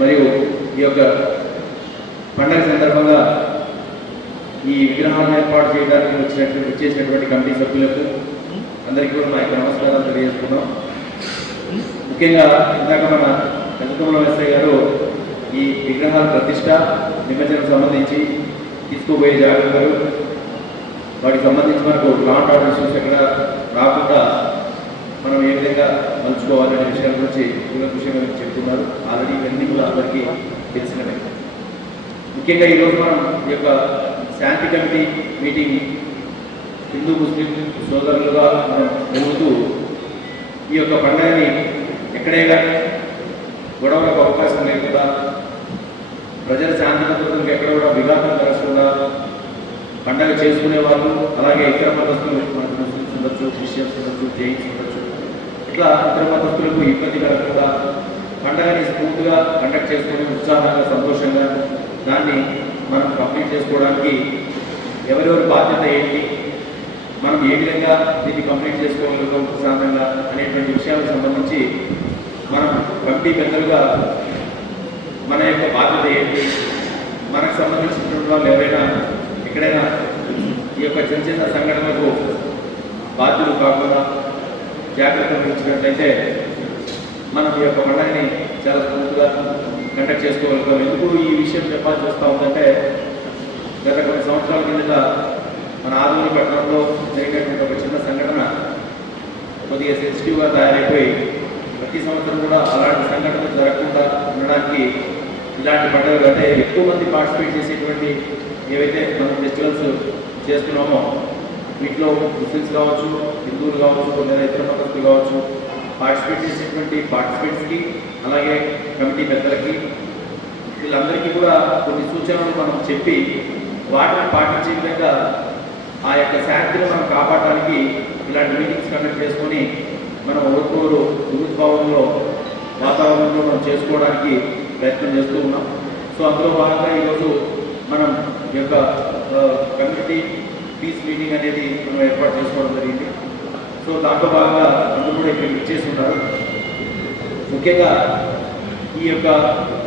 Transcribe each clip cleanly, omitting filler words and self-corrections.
మరియు ఈ యొక్క పండగ సందర్భంగా ఈ విగ్రహాలను ఏర్పాటు చేయడానికి వచ్చేసినటువంటి కమిటీ సభ్యులకు అందరికీ కూడా మా యొక్క నమస్కారాలు తెలియజేసుకున్నాం. ముఖ్యంగా ఇందాక మన పెద్దతుమ్మల ఎస్ఐ గారు ఈ విగ్రహాల ప్రతిష్ట నిమజ్జనం సంబంధించి తీసుకుపోయే జాగ్రత్తలు వాటికి సంబంధించి మనకు లాండ్ ఆర్డర్ ఇష్యూస్ ఎక్కడ రాకుండా మనం ఏ విధంగా మలుచుకోవాలనే విషయాల గురించి విషయంగా చెప్తున్నారు. ఆల్రెడీ ఇవన్నీ కూడా అందరికీ తెలిసినవే. ముఖ్యంగా ఈరోజు మనం ఈ యొక్క శాంతి కమిటీ మీటింగ్ హిందూ ముస్లిం సోదరులుగా మనం జరుగుతూ ఈ యొక్క పండుగని ఎక్కడే కానీ గొడవలకు అవకాశం లేకుండా ప్రజల శాంతి భద్రతలకు ఎక్కడ కూడా విఘాతం కలగకుండా పండగ చేసుకునే వాళ్ళు, అలాగే ఇతర మతస్థులు, మనకు ముస్లిమ్స్ ఉండొచ్చు, క్రిస్టియన్స్ ఉండొచ్చు, జైన్స్ ఉండొచ్చు, ఇట్లా ఇతర మతస్థులకు ఇబ్బంది కలగకుండా పండగని స్మూత్గా కండక్ట్ చేసుకుని ఉత్సాహంగా సంతోషంగా దాన్ని మనం కంప్లీట్ చేసుకోవడానికి ఎవరెవరి బాధ్యత ఏంటి, మనం ఏ విధంగా దీన్ని కంప్లీట్ చేసుకోగలుగుతాం ఉత్సాహంగా అనేటువంటి విషయాలకు సంబంధించి మనం కమిటీ పెద్దలుగా మన యొక్క బాధ్యత ఏంటి, మనకు సంబంధించినటువంటి వాళ్ళు ఎవరైనా ఎక్కడైనా ఈ యొక్క చిన్న చిన్న సంఘటనలకు బాధ్యులు కాకుండా జాగ్రత్త వహించినట్లయితే మనం ఈ యొక్క పండుగని చాలా స్మూత్గా కండక్ట్ చేసుకోగలుగుతాం. ఎందుకు ఈ విషయం చెప్పాల్సి వస్తూ ఉందంటే, గత కొన్ని సంవత్సరాల కిందట మన ఆదోని పట్టణంలో జరిగినటువంటి ఒక చిన్న సంఘటన కొద్దిగా సెన్సిటివ్గా తయారైపోయి ప్రతి సంవత్సరం కూడా అలాంటి సంఘటనలు జరగకుండా ఉండడానికి ఇలాంటి పండుగలు అంటే ఎక్కువ మంది పార్టిసిపేట్ చేసేటువంటి ఏవైతే మనం ఫెస్టివల్స్ చేస్తున్నామో వీటిలో ముస్లిమ్స్ కావచ్చు, హిందువులు కావచ్చు, లేదా ఇతర మతస్థులు కావచ్చు, పార్టిసిపేట్ చేసేటువంటి పార్టిసిపేట్స్కి అలాగే కమిటీ పెద్దలకి వీళ్ళందరికీ కూడా కొన్ని సూచనలు మనం చెప్పి వాటిని పాటించే విధంగా ఆ యొక్క శాంతిని మనం కాపాడడానికి ఇలాంటి మీటింగ్స్ కండక్ట్ చేసుకొని మనం ఒకరికొకరు దుర్భావంలో వాతావరణంలో మనం చేసుకోవడానికి ప్రయత్నం చేస్తూ ఉన్నాం. సో అందులో భాగంగా ఈరోజు మనం ఈ యొక్క కమ్యూనిటీ పీస్ మీటింగ్ అనేది మనం ఏర్పాటు చేసుకోవడం జరిగింది. సో దాంట్లో భాగంగా అందరూ కూడా ఇక్కడ ఇచ్చేసి ఉన్నారు. ముఖ్యంగా ఈ యొక్క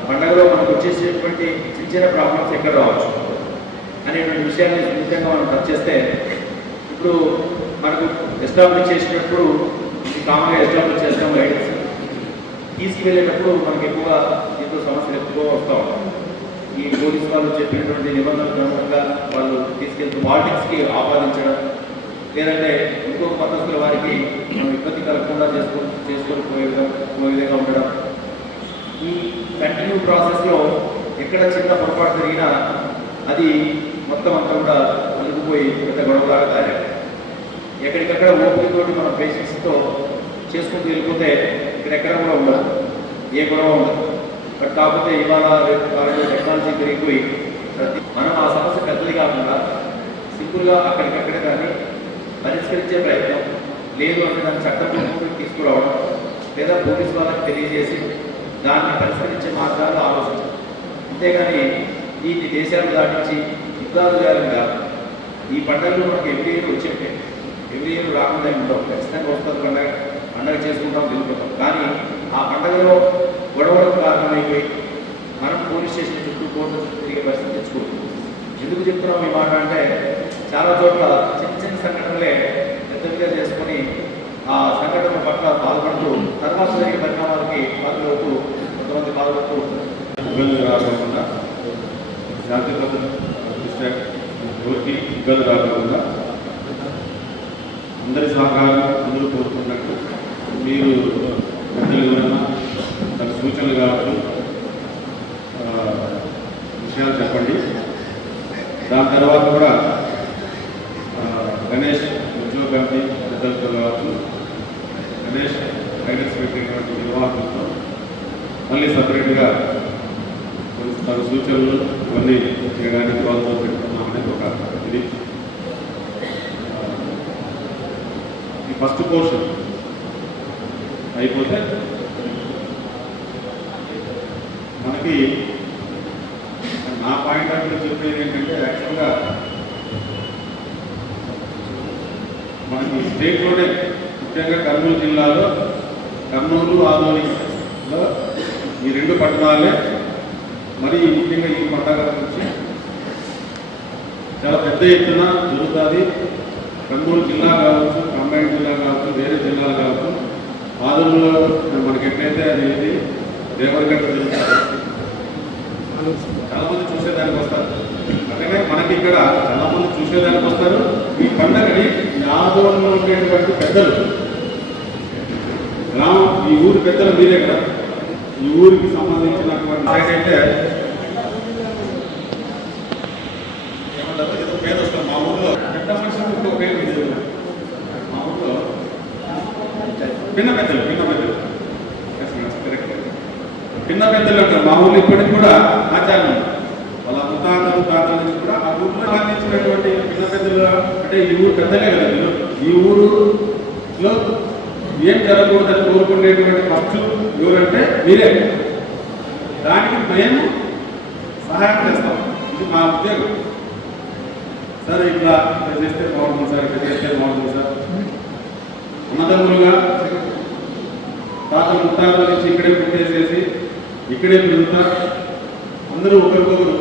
పండుగలో మనకు వచ్చేసేటువంటి చిన్న చిన్న ప్రాబ్లమ్స్ ఎక్కడ రావచ్చు అనేటువంటి విషయాన్ని సున్నితంగా మనం టచ్ చేస్తే, ఇప్పుడు మనకు ఎస్టాబ్లిష్ చేసినప్పుడు కామన్గా ఎస్టాబ్లిష్ చేస్తాం గైడెన్స్ తీసుకువెళ్ళేటప్పుడు మనకు ఎక్కువగా దీంతో సమస్యలు ఎక్కువగా వస్తూ ఉంటాయి. ఈ పోలీసు వాళ్ళు చెప్పినటువంటి నిబంధనలకు అనుగుణంగా వాళ్ళు తీసుకెళ్తూ పాలిటిక్స్కి ఆపాదించడం, లేదంటే ఇంకొక మతస్థుల వారికి మనం ఇబ్బంది కలగకుండా చేసుకొని పోయే విధంగా ఉండడం, ఈ కంటిన్యూ ప్రాసెస్లో ఎక్కడ చిన్న పొరపాటు జరిగినా అది మొత్తం అంతా కూడా అలుగుపోయి పెద్ద గొడవలాగా తయారయ్యాయి. ఎక్కడికక్కడ ఓపికతోటి మనం పేషెంట్స్తో చేసుకుంటూ వెళ్ళిపోతే ఇక్కడెక్కడ కూడా ఉండదు, ఏ గొడవ ఉండదు. బట్ కాకపోతే ఇవాళ కాలంలో టెక్నాలజీ పెరిగిపోయి మనం ఆ సమస్య పెద్దది కాకుండా సింపుల్గా అక్కడికక్కడే దాన్ని పరిష్కరించే ప్రయత్నం, లేదు అంటే దాన్ని చట్టంలో తీసుకురావడం, లేదా పోలీసు వాళ్ళకి తెలియజేసి దాన్ని పరిష్కరించే మార్గాలు ఆలోచించాలి. అంతేగాని దీన్ని దేశాలు దాటించి యుద్ధాలు చేయాలంగా ఈ పండుగలు మనకి ఎవ్రీ ఇయర్ వచ్చేటే ఎవ్రీ ఇయర్ రాకుండా ఉండవు. ఖచ్చితంగా వస్తుంది పండగ చేసుకుంటాం, వెళ్ళిపోతాం. కానీ ఆ పండుగలో గొడవలకు కారణమైపోయి మనం పోలీస్ స్టేషన్ చుట్టూ కోర్టు తిరిగే పరిస్థితి తెచ్చుకోవచ్చు. ఎందుకు చెప్తున్నాం ఈ మాట అంటే, చాలా చోట్ల చిన్న చిన్న సంఘటనలే పెద్దగా చేసుకొని ఆ సంఘటన పట్ల బాధపడుతూ తర్వాత జరిగే పరిణామాలకి బాధపడుతూ కొంతమంది బాధపడుతూ ఉంటారు. ఇబ్బంది రాకుండా శాంతి భద్రత ఎవరికి ఇబ్బంది రాకుండా అందరి సహకారం అందరూ కోరుకున్నట్టు మీరు పెద్దలు ఎవరైనా తన సూచనలు కావచ్చు విషయాలు చెప్పండి. దాని తర్వాత కూడా గణేష్ ఉద్యోగ కమిటీ పెద్దలతో కావచ్చు, గణేష్ గైడెన్స్ పెట్టినటువంటి నిర్వాహకులతో మళ్ళీ సపరేట్గా తన సూచనలు ఇవన్నీ చేయడానికి వాళ్ళతో పెట్టుకున్నామనేది ఒక ఇది. ఈ ఫస్ట్ పోర్షన్ అయిపోతే మనకి నా పాయింట్ ఆఫ్ వ్యూ చెప్పేది ఏంటంటే, యాక్చువల్గా మనకి స్టేట్లోనే ముఖ్యంగా కర్నూలు జిల్లాలో కర్నూలు ఆదోనిలో ఈ రెండు పట్టణాలే మరి ముఖ్యంగా ఈ పండుగ గురించి చాలా పెద్ద ఎత్తున జరుగుతుంది. కర్నూలు జిల్లా కావచ్చు, కంబైన్ జిల్లా కావచ్చు, వేరే జిల్లాలు కావచ్చు, ఆదూరులో మనకి ఎట్లయితే అది ఏది దేవరగడ్డ జరుగుతుంది. చాలామంది చూసేదానికి వస్తారు. అట్లనే మనకి ఇక్కడ చాలామంది చూసేదానికి వస్తారు. ఈ పండుగని ఈ ఆదూరులో ఉండేటువంటి పెద్దలు, గ్రామం, ఈ ఊరి పెద్దలు మీరే కదా, ఈ ఊరికి సంబంధించినటువంటి అయితే ఏమంటారు, ఏదో పేరు వస్తుంది మా ఊళ్ళో. పెద్ద మనుషులకు ఇంకో పేరు ఉంది మా ఊళ్ళో, పిన్న పెద్దలు. పిన్న పెద్దలు అంటారు మా ఊళ్ళో. ఇప్పటికి కూడా ఆచార్యం వాళ్ళ తాతల నుంచి కూడా ఆ ఊళ్ళో అందించినటువంటి పిన్న పెద్దలు అంటే ఈ ఊరు పెద్దలే కదా. ఈ ఊరులో ఏం జరగకూడదని కోరుకునేటువంటి ఖర్చు ఎవరంటే మీరే. దానికి మేము సహాయం చేస్తాం. ఇది మా ఉద్యోగం. సరే ఇట్లా చేస్తే బాగుంటుంది సార్, ఇట్లా చేస్తే బాగుంటుంది సార్. అన్నదమ్ములుగా తాతల ముత్తాతల నుంచి ఇక్కడే పుట్టేసేసి ఇక్కడే పెరుగుతా అందరూ ఒకరికొకరు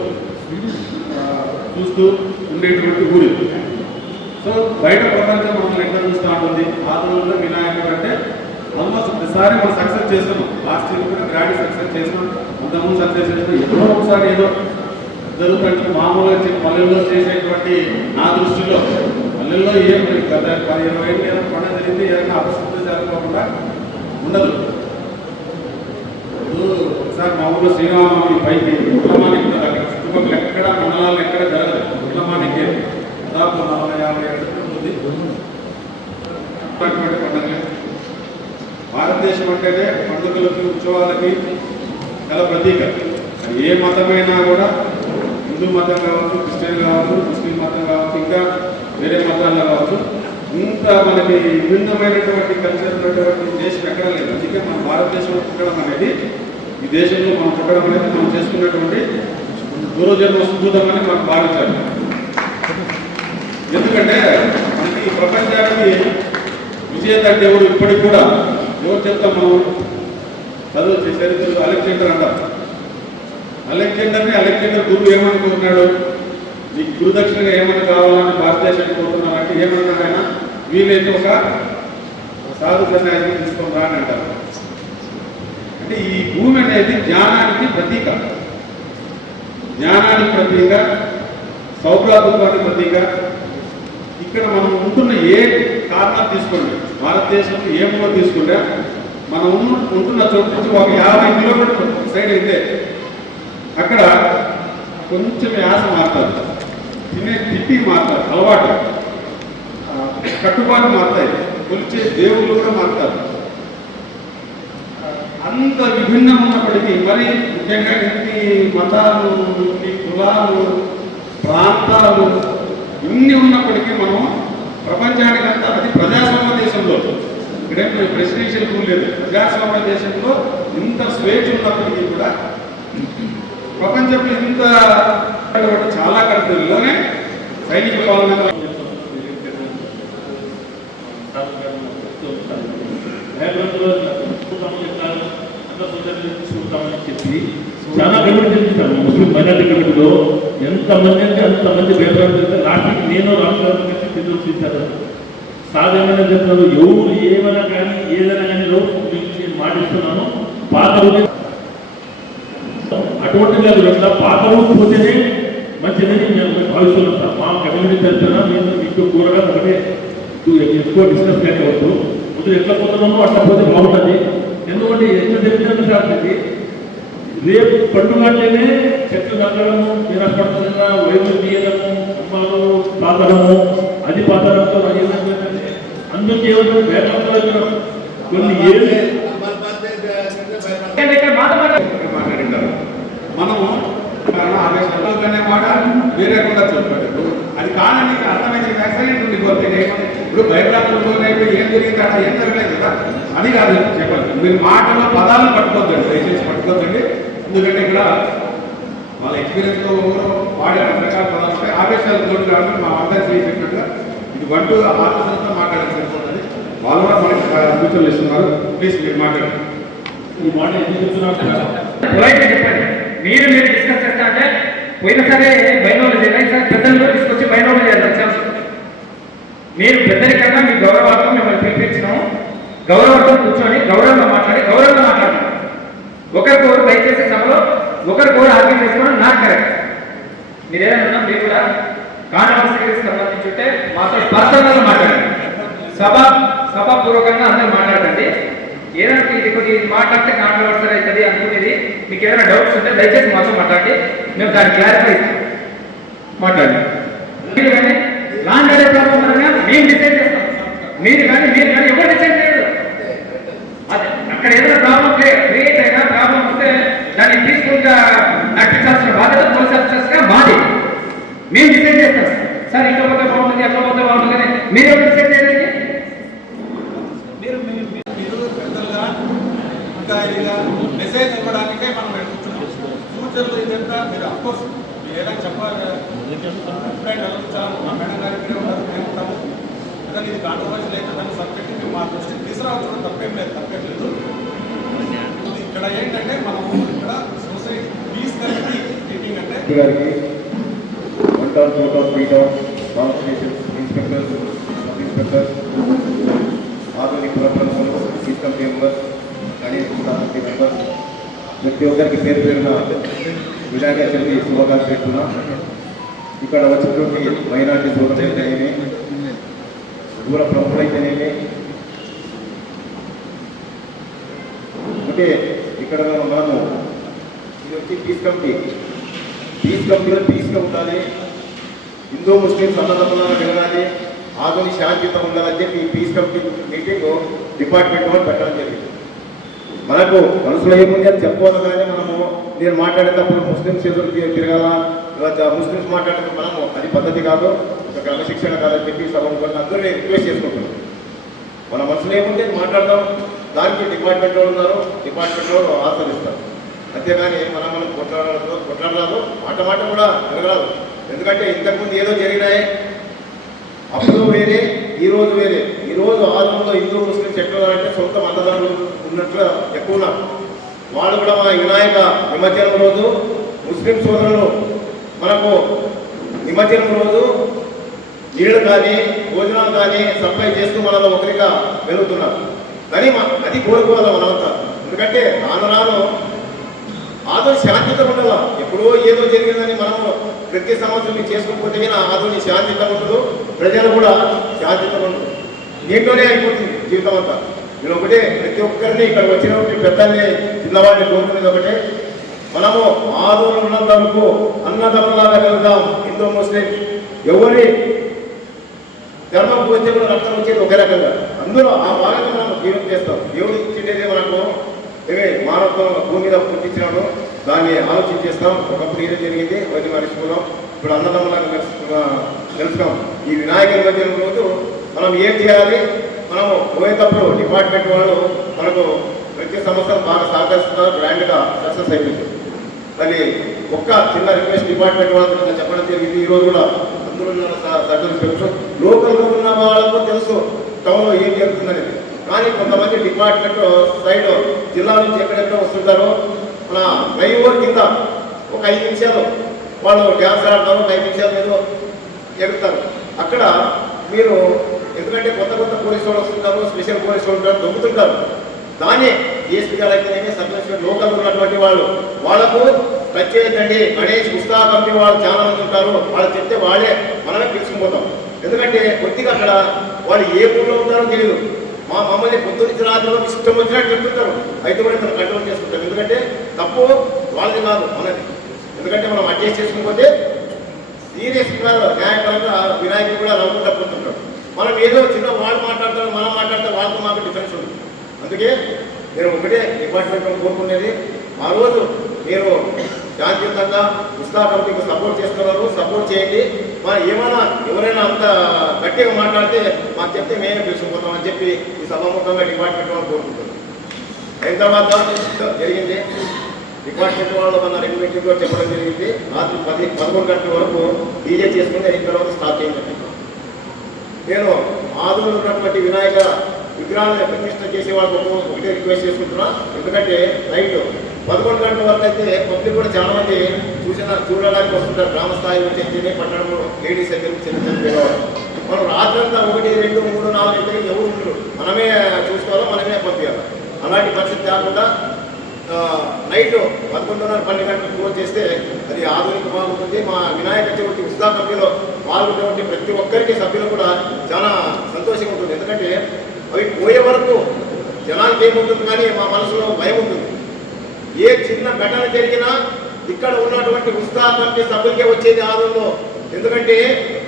చూస్తూ ఉండేటువంటి ఊరు. సో బయట ప్రపంచం మమ్మల్ని ఎట్లా చూస్తూ ఉంటుంది. ఆదూరులో వినాయకుడు అంటే ఆల్మోస్ట్ ప్రతిసారి మనం సక్సెస్ చేస్తున్నాం. లాస్ట్ ఇయర్ కూడా గ్రాండ్ సక్సెస్ చేసినాం, అంతకుముందు సక్సెస్ చేసినాం. ఎప్పుడో ఒకసారి ఏదో జరుగుతుంటే మామూలుగా పల్లెల్లో చేసేటువంటి నా దృష్టిలో పల్లెల్లో ఏం గత 10-20 ఏళ్ళు ఏదైనా పండుగ జరిగితే ఏదైనా అపశుద్ధి జరగకుండా ఉండదు. ఒకసారి మా ఊళ్ళో శ్రీరామనవమి పైకి కులమానికి అక్కడ చుట్టుపక్కల ఎక్కడ మండలాలు ఎక్కడ జరగదు. కులమానికి దాదాపు 40-50 ఏళ్ళు ఉంది. పండుగ భారతదేశం అంటేనే పండుగలకి, ఉత్సవాలకి గల ప్రతీక. ఏ మతమైనా కూడా, హిందూ మతం కావచ్చు, క్రిస్టియన్ కావచ్చు, ముస్లిం మతం కావచ్చు, ఇంకా వేరే మతాల్లో కావచ్చు, ఇంత మనకి విభిన్నమైనటువంటి కల్చర్ ఉన్నటువంటి దేశం ఎక్కడ లేదు. అందుకే మన భారతదేశంలో పుట్టడం అనేది, ఈ దేశంలో మనం పుట్టడం అనేది మనం చేసుకున్నటువంటి పూర్వజన్మ సుకృతం అని మనం భావించాలి. ఎందుకంటే మనకి ప్రపంచానికి విజేత అంటే ఎవరు ఇప్పటికి కూడా ఎవరు చెప్తాం మనం చదువు చరిత్రలో అలెగ్జాండర్ అంటారు. అలెగ్జాండర్ గురువు ఏమనుకుంటున్నాడు, నీకు గురుదక్షిణగా ఏమైనా కావాలని భారతదేశానికి కోరుతున్నారంటే ఏమన్నాడు ఆయన, వీలైతే ఒక సాధు సన్యాసిని తీసుకొని రా అని అంటారు. అంటే ఈ భూమి అనేది జ్ఞానానికి ప్రతీక, సౌభ్రాతృత్వానికి ప్రతీక. ఇక్కడ మనం ఉంటున్న ఏ కారణాలు తీసుకోండి, భారతదేశంలో ఏ మూల తీసుకుంటే మనం ఉంటున్న చోటు నుంచి ఒక 50 కిలోమీటర్ల సైడ్ అయితే అక్కడ కొంచెం యాస మారుతుంది, తినే తిప్పి మారుతారు, అలవాటు కట్టుబాటు మారుతాయి, కొలిచే దేవుళ్ళు కూడా మారుతారు. అంత విభిన్నం ఉన్నప్పటికీ మరి ముఖ్యంగా ఇన్ని మతాలు, ఇన్ని కులాలు, ప్రాంతాలు ఇన్ని ఉన్నప్పటికీ మనం ప్రపంచానికంతా, అది ప్రజాస్వామ్య దేశంలో, ఇక్కడేం ప్రెసిడెన్షియల్ రూల్ లేదు, ప్రజాస్వామ్య దేశంలో ఇంత స్వేచ్ఛ ఉన్నప్పటికీ కూడా ప్రపంచంలో ఇంత చాలా కంట్రీల్లోనే సైనిక పాలన చెప్పి చాలా కమిటీ చేస్తాను. ముస్లిం మైనార్టీ కమిటీలో ఎంతమంది అంటే అంతమంది భేదరాలు చేస్తే లాస్ట్కి నేను రాష్ట్రాలు కలిసి తెలుగు చేశాను. సాధారణంగా చెప్తాను, ఎవరు ఏమైనా కానీ ఏదైనా కానీ నేను మాటిస్తున్నాను. పాత అటువంటి కాదు, పాత ఊరు పోతేనే మంచిదని మేము భావిస్తున్నాం సార్. మా కమ్యూనిటీ తరఫున మేము మీకు కూరగా ఒకటే ఎక్కువ డిస్కస్ కావద్దు. ముందు ఎట్లా పోతున్నామో అట్లా పోతే బాగుంటుంది. ఎందుకంటే ఎట్లా చెప్పినాను సార్, రేపు పండుగ అంటేనే చెట్లు తగ్గడము, నిరాశపడుతున్న వైద్యులు తీయడము, అమ్మాలు పాతడము, అది పాతడంతో అందుకే వేటలో కొన్ని ఏళ్ళు మాట్లాడింటారు. మనము ఆవేశాలనే మాట వేరే కూడా చెప్పారు. అది కాదని అర్థమైంది, యాక్సిడెంట్ ఉండిపోతే ఇప్పుడు భయప్రాంతంలోనే ఏం జరిగింది అక్కడ ఏం జరగలేదు కదా, అది కాదు చెప్పండి. మీరు మాటలో పదాలను పట్టుకోవద్దండి, దయచేసి పట్టుకోవద్దండి. ఎందుకంటే ఇక్కడ వాళ్ళ ఎక్స్పీరియన్స్లో వాడే రకరకాల పదాలు ఉంటాయి. ఆవేశాలు తోడు కాబట్టి మా అందరూ చేసినట్టుగా ఇది 1 to 6 మాట్లాడాలి సరిపోతుంది. వాళ్ళు కూడా మనకి సూచనలు ఇస్తున్నారు. ప్లీజ్ మీరు మాట్లాడండి. ఈ మాట ఎందుకు చెప్తున్నారు చెప్పండి. మీరు డిస్కస్ చేస్తా అంటే పోయినా సరే బైనోలు చేయాలి, సార్ పెద్దలు తీసుకొచ్చి బైనోలు చేయాలి వచ్చాల్సి ఉంటుంది. మీరు పెద్దరికంగా మీ గౌరవార్థం మిమ్మల్ని పిలిపించినాము, గౌరవంతో కూర్చొని గౌరవంగా మాట్లాడి గౌరవంగా మాట్లాడాలి. ఒకరికొకరు దయచేసి సభలో ఒకరికొకరు ఆర్గ్యూ చేసుకోవడం నాకు కరెక్ట్. మీరేమన్నా మీరు కూడా కాన్వర్సరీకి సంబంధించి ఉంటే మాతో పర్సనల్గా మాట్లాడండి, సభాపూర్వకంగా అందరూ మాట్లాడండి. ఏదైనా ఇది కొద్ది మాట్లాడితే కాంట్రవర్సరీ అవుతుంది అనుకునేది మీకు ఏదైనా డౌట్స్ ఉంటే దయచేసి మాతో మాట్లాడి మేము దాన్ని క్లారిఫై ఇస్తాం. మాట్లాడండి. మీరు కానీ లాండ్ ఆర్డర్ ప్రాబ్లం పరంగా మేము డిసైడ్ చేస్తాం, మీరు కానీ ఎవరు డిసైడ్ చేయరు. అదే అక్కడ ఏదైనా ప్రాబ్లం క్రియేట్ అయినా ప్రాబ్లం వస్తే దాన్ని పీస్ఫుల్గా నడిపించాల్సిన బాధ్యత పోలీస్ ఆఫీసర్స్గా మాది. మేము డిసైడ్ చేస్తాం సార్ ఇట్లా పోతే బాగుంటుంది అట్లా పోతే బాగుంటుంది అని మీరు ఎవరు డిసైడ్ చేయాలి? మీరు పెద్దలుగా ఇంకా ఇదిగా మెసేజ్ ఇవ్వడానికే మనం పెట్టుకుంటున్నాం. ఫ్యూచర్లో ఇదంతా మీరు అఫ్కోర్స్ మీరు ఏదైనా చెప్పాలి అభిప్రాయం వెళ్ళించాలి, మా మేడం గారి ఇక్కడే ఉన్నారు, మేము ఉంటాము. కానీ ఇది కాంట్రవర్సీ లేక దాని సబ్జెక్ట్ మేము మా దృష్టికి తీసుకురావచ్చు, తప్పేం లేదు. ఇక్కడ ఏంటంటే మనం ఇక్కడ సొసైటీ పీస్ కమిటీ మీటింగ్ అంటే గారికి 1 town 2 town 3 town constitution inspectors, sub inspectors, ఆధునిక ప్రజలు, system members, Ganesh committee members, ప్రతి ఒక్కరికి పేరు పేరున వినాయక చవితి శుభాకాంక్షలు చెప్తున్నా. ఇక్కడ వచ్చినటువంటి మైనార్టీ సోదరులైతేనేమి, దూర ప్రముఖులైతేనేమి, అంటే ఇక్కడ మనము ఇది వచ్చి పీస్ కమిటీలో పీస్గా ఉండాలి, హిందూ ముస్లిం అన్నదమ్ములను జరగాలి, ఆధునిక శాంతితో ఉండాలని చెప్పి ఈ పీస్ కమిటీ మీటింగ్ డిపార్ట్మెంట్ వాళ్ళు పెట్టడం జరిగింది. మనకు మనసులో ఏముంది అని చెప్పుకోవాలి, కానీ మనము నేను మాట్లాడేటప్పుడు ముస్లింస్ ఎదురు తిరగాల, ముస్లింస్ మాట్లాడేటప్పుడు మనము అది పద్ధతి కాదు, ఒక క్రమశిక్షణ కాదని చెప్పి సభకు అందరూ రిక్వెస్ట్ చేసుకుంటున్నాం. మన మనసులో ఏముంది మాట్లాడదాం, దానికి డిపార్ట్మెంట్ వాళ్ళు ఉన్నారు, డిపార్ట్మెంట్ వాళ్ళు ఆస్వాదిస్తారు. అంతేగాని మనం కొట్లాడరాదు, మాట కూడా జరగరాదు. ఎందుకంటే ఇంతకుముందు ఏదో జరిగినాయే, అప్పుడు వేరే ఈరోజు వేరే. ఈరోజు ఆంధ్రంలో హిందూ ముస్లింస్ ఎట్లా అంటే సొంత మతదారులు ఉన్నట్లు ఎక్కువ ఉన్నారు. వాళ్ళు కూడా మన వినాయక నిమజ్జనం రోజు ముస్లిం సోదరులు మనకు నిమజ్జనం రోజు నీళ్ళు కానీ భోజనాలు కానీ సప్లై చేస్తూ మనలో ఒకరిగా వెలుగుతున్నారు. కానీ అది కోరుకోవాలి మనమంతా. ఎందుకంటే రాను ఆధునిక శాంతితో ఉండాల. ఎప్పుడో ఏదో జరిగిందని మనము ప్రతి సంవత్సరం చేసుకోకపోతే ఆధునిక శాంతితో ఉండదు, ప్రజలు కూడా శాంతితో ఉండదు. దీంట్లోనే అయిపోతుంది జీవితం అంతా. నేను ఒకటే ప్రతి ఒక్కరిని ఇక్కడ వచ్చినప్పుడు పెద్దల్ని చిన్నవాడిని కోరుకునేది ఒకటే, మనము ఆదోళన ఉన్నంత వరకు అన్నదమ్ములాగా వెళ్దాం. హిందూ ముస్లిం ఎవరి ధర్మం పోతే కూడా రక్తం వచ్చేది ఒకే రకంగా, అందులో ఆ భాగంగా మనం జీవితం చేస్తాం. దేవుడు ఇచ్చిండేది మనకు మానవత్వం భూమి మీద పుట్టించినాడు, దాన్ని ఆలోచించేస్తాం. ఒకప్పుడు ఏదో జరిగింది అది మర్చిపోదాం, ఇప్పుడు అన్నదమ్ములాగా తెలుసుకాం. ఈ వినాయక నిమజ్జనం రోజు మనం ఏం చేయాలి, మనము పోయేటప్పుడు డిపార్ట్మెంట్ వాళ్ళు మనకు ప్రతి సంవత్సరం బాగా సహకరిస్తున్నారు, గ్రాండ్గా సక్సెస్ అయిపోయింది. అది ఒక్క చిన్న రిక్వెస్ట్ డిపార్ట్మెంట్ వాళ్ళకి చెప్పడం జరిగింది. ఈరోజు కూడా అందులో సర్కిల్ లోకల్గా ఉన్న వాళ్ళకు తెలుసు టౌన్లో ఏం జరుగుతుందనేది. కానీ కొంతమంది డిపార్ట్మెంట్ సైడ్ జిల్లా నుంచి ఎక్కడెక్కడ వస్తుంటారో మన ఫ్లైఓవర్ కింద ఒక 5 నిమిషాలు వాళ్ళు డ్యాన్స్ ఆడతారు, 5 నిమిషాలు ఏదో ఎగురుతారు. అక్కడ మీరు ఎందుకంటే కొత్త పోలీసు వాళ్ళు వస్తుంటారు, స్పెషల్ పోలీసు వాళ్ళు ఉంటారు, దొంగతుంటారు. దాన్ని డిఎస్పీ గారు అయితేనేమి సబ్ ఇన్స్పెక్టర్ లోకల్ ఉన్నటువంటి వాళ్ళకు టచ్ చేయొద్దండి. గణేష్ ఉత్సాహ కమిటీ వాళ్ళు చాలా మంది ఉంటారు, వాళ్ళు చెప్తే వాళ్ళే మనమే పిలుచుకుపోతాం. ఎందుకంటే కొద్దిగా అక్కడ వాళ్ళు ఏ ఊళ్ళో ఉంటారో తెలియదు. మమ్మల్ని పొద్దున్న రాత్రిలో ఇష్టం వచ్చినట్టు చెప్తుంటారు, అయితే కూడా మనం కంట్రోల్ చేసుకుంటాం. ఎందుకంటే తప్పు వాళ్ళది కాదు మనది. ఎందుకంటే మనం అడ్జస్ట్ చేసుకుపోతే సీరియస్గా న్యాయపరంగా వినాయకుడు కూడా నవ్వుకుంటూ పోతుంటాడు. మనం ఏదో చిన్న వాళ్ళు మాట్లాడతారు, మనం మాట్లాడితే వాళ్ళతో మాకు డిఫరెన్స్ ఉంది. అందుకే నేను ఒకటే డిపార్ట్మెంట్ కోరుకునేది, ఆ రోజు మీరు శాంతియుతంగా ఉత్సాహ కమిటీకి సపోర్ట్ చేస్తున్నారు, సపోర్ట్ చేయండి. మనం ఏమైనా ఎవరైనా అంత గట్టిగా మాట్లాడితే మాకు చెప్తే మేమే పిలుచుకుపోతామని చెప్పి ఈ సభాముఖంగా డిపార్ట్మెంట్ వాళ్ళు కోరుకుంటున్నాం. అయిన తర్వాత జరిగింది డిపార్ట్మెంట్ వాళ్ళు మన రెగ్యులేటివ్ కూడా చెప్పడం జరిగింది, రాత్రి 10-11 గంటల వరకు డీజే చేసుకుని అయిన తర్వాత స్టార్ట్ చేయండి. నేను ఆదోళన ఉన్నటువంటి వినాయక విగ్రహాలను ప్రతిష్ట చేసే వాళ్ళకు ఒకటే రిక్వెస్ట్ చేసుకుంటున్నా. ఎందుకంటే నైట్ 11 గంటల వరకు అయితే పబ్లిక్ కూడా చాలా మంది చూడడానికి వస్తుంటారు. గ్రామ స్థాయి నుంచి పట్టణంలో లేడీస్ దగ్గర చిన్న చిన్న పిల్లవాడు. మనం రాత్రంతా 1, 2, 3, 4 ఇంటికి ఎవరు ఉండరు, మనమే చూసుకోవాలి, మనమే పంపించాలి. అలాంటి పరిస్థితి కాకుండా నైట్ 11:30, 12 గంటలకు క్లోజ్ చేస్తే అది ఆధునిక బాగుంటుంది. మా వినాయక చవితి ఉత్సాహ కమిటీలో పాల్గొనేటువంటి ప్రతి ఒక్కరికి సభ్యులు కూడా చాలా సంతోషంగా ఉంటుంది. ఎందుకంటే అవి పోయే వరకు జనానికి ఏముంటుంది కానీ మా మనసులో భయం ఉంటుంది. ఏ చిన్న ఘటన జరిగినా ఇక్కడ ఉన్నటువంటి ఉత్సాహ కమిటీ సభ్యులకే వచ్చేది ఆదంలో. ఎందుకంటే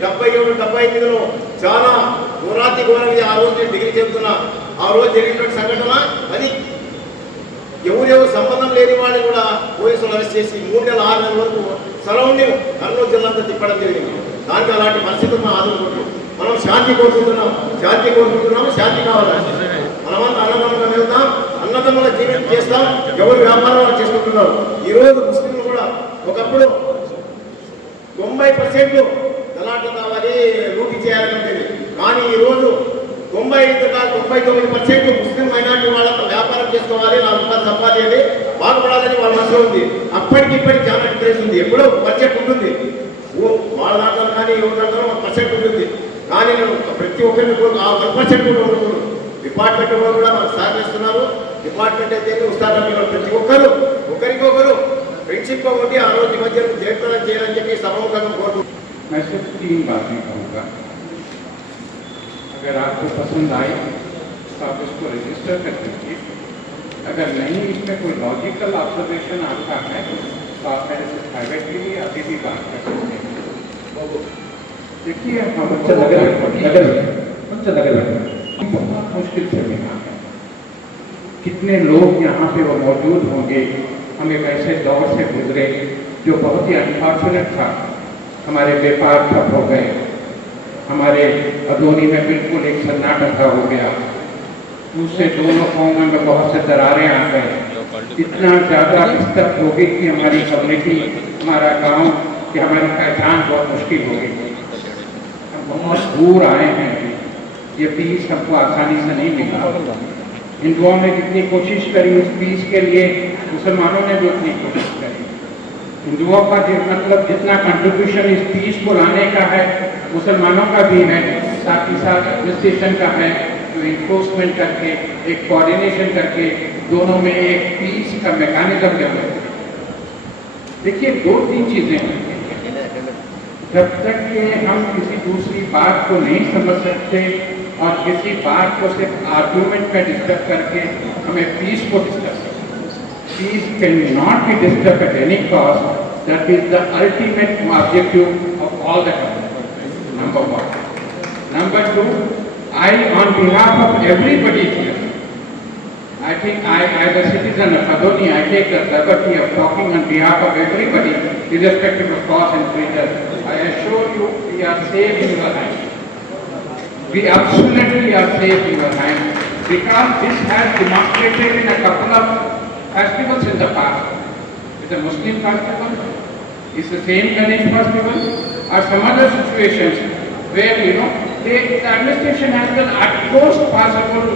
77, 78లో చాలా ఘోరంగా ఆ రోజు నేను డిగ్రీ చెబుతున్నా. ఆ రోజు జరిగినటువంటి సంఘటన అది ఎవరెవరు సంబంధం లేని వాళ్ళని కూడా పోలీసులు అరెస్ట్ చేసి 3 నెలల 6 నెలల వరకు సరౌండింగ్ కర్నూలు జిల్లాంతా తిప్పడం జరిగింది. దానికి అలాంటి పరిస్థితులు మనం ఆదుకుంటున్నాం. మనం శాంతి కోరుకుంటున్నాము, శాంతి కావాలి. మనమంతా అన్నదమ్ములుగా వెళ్తాం, అన్నదమ్ముల జీవితం చేస్తాం, ఎవరు వ్యాపారాలు చేసుకుంటున్నారు. ఈరోజు ముస్లింలు కూడా ఒకప్పుడు 90% గలాట కావాలి, లూటీ చేయాలని ఉండేది. కానీ ఈరోజు 99% ముస్లిం మైనార్టీ వాళ్ళతో వ్యాపారం చేసుకోవాలి, 4 రూపాయలు సంపాదించాలి, బాగుపడాలని వాళ్ళ మనసులో ఉంది. అప్పటికి ఇప్పటికి చాలా డిఫరెన్స్ ఉంది. ఎప్పుడో బడ్జెట్ ఉంటుంది, వాళ్ళ దాంట్లో కానీ ఎవరి దాంట్లో 1% ఉంటుంది. కానీ నేను ప్రతి ఒక్కరిని ఆ 1% కూడా ఉండకూడదు. డిపార్ట్మెంట్ వాళ్ళు కూడా మనకు సహకరిస్తున్నారు. డిపార్ట్మెంట్ అయితే ఉత్సాహంగా ప్రతి ఒక్కరు ఒకరికొకరు ఫ్రెండ్షిప్గా ఉండి ఆ రోజు మధ్య జయప్రదం చేయాలని చెప్పి సభముఖంగా కోరుకుంటున్నాను. मैं सिर्फ 3 बातें कहूँगा. अगर आपको पसंद आए तो आप इसको रजिस्टर कर दीजिए. अगर नहीं, इसमें कोई लॉजिकल ऑब्जर्वेशन आपका है तो आप मेरे से प्राइवेटली अभी भी बात कर सकते हैं. देखिए, हम बहुत मुश्किल से मिला है. कितने लोग यहाँ पे वो मौजूद होंगे. हम एक ऐसे दौर से गुजरे जो बहुत ही अनफॉर्चुनेट था. हमारे व्यापार ठप हो गए, हमारे अदोनी में बिल्कुल एक सन्नाटा हो गया. दूसरे दोनों कौमों में बहुत से दरारें आ गए. इतना ज़्यादा डिस्टर्ब हो गई कि हमारी कम्युनिटी, हमारा गांव, कि हमारी पहचान बहुत मुश्किल हो गई. हम बहुत दूर आए हैं. ये पीस हमको आसानी से नहीं मिला. हिंदुओं ने जितनी कोशिश करी उस पीस के लिए, मुसलमानों ने भी उतनी कोशिश करी. हिंदुओं का मतलब जितना कंट्रीब्यूशन इस पीस को लाने का है, मुसलमानों का भी है, साथ ही साथ एडमिनिस्ट्रेशन का है, जो इन्फोर्समेंट करके एक कोऑर्डिनेशन करके दोनों में एक पीस का मैकेनिज्म डेवलप. देखिए, 2-3 चीजें हैं. जब तक कि हम किसी दूसरी बात को नहीं समझ सकते और किसी बात को सिर्फ आर्ग्यूमेंट में डिस्टर्ब करके हमें पीस को डिस्टर्ब करते. Peace cannot be disturbed at any cost. That is the ultimate objective of all the government. Number 1. Number 2, on behalf of everybody here, I think as a citizen of Adoni, I take the liberty of talking on behalf of everybody, irrespective of cause and creator. I assure you, we are safe in your hands. We absolutely are safe in your hands, because this has demonstrated in a couple of festivals in the past. It's a Muslim festival, it's the same Ganesh festival, or some other situations where, the administration has done utmost possible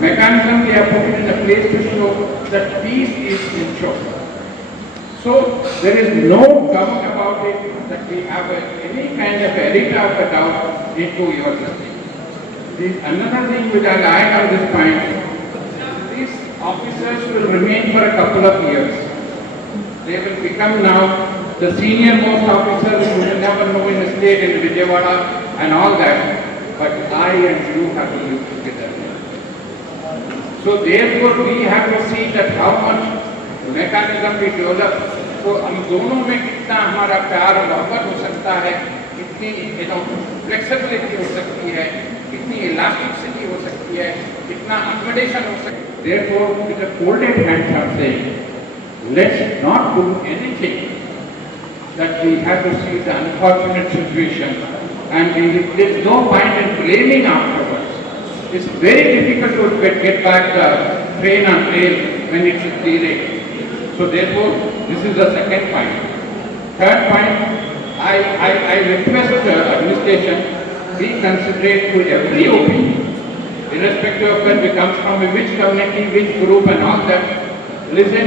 mechanism they have put it in a place to show that peace is ensured. So there is no doubt about it that we have any kind of iota of a doubt into your justice. Another thing which I'll add on this point, these officers will remain for a couple of years. They will become now the senior most officers who will never know in the state in Vijayawada and all that. But I and you have to live together. So therefore we have to see that how much mechanism we develop. So हम दोनों में कितना हमारा प्यार और मोहब्बत हो सकता है, कितनी फ्लेक्सिबिलिटी हो सकती है, कितनी इलास्टिसिटी हो सकती है, कितना अकोमोडेशन हो सकता है. Therefore, with a folded hands, I'm saying, let's not do anything that we have to see the unfortunate situation, and there's no point in blaming afterwards. It's very difficult to get back the train on rail when it's delayed. So therefore, this is the second point. Third point, I request the administration be considerate to every opinion, irrespective of where we come from, which community, which group and all that. Listen,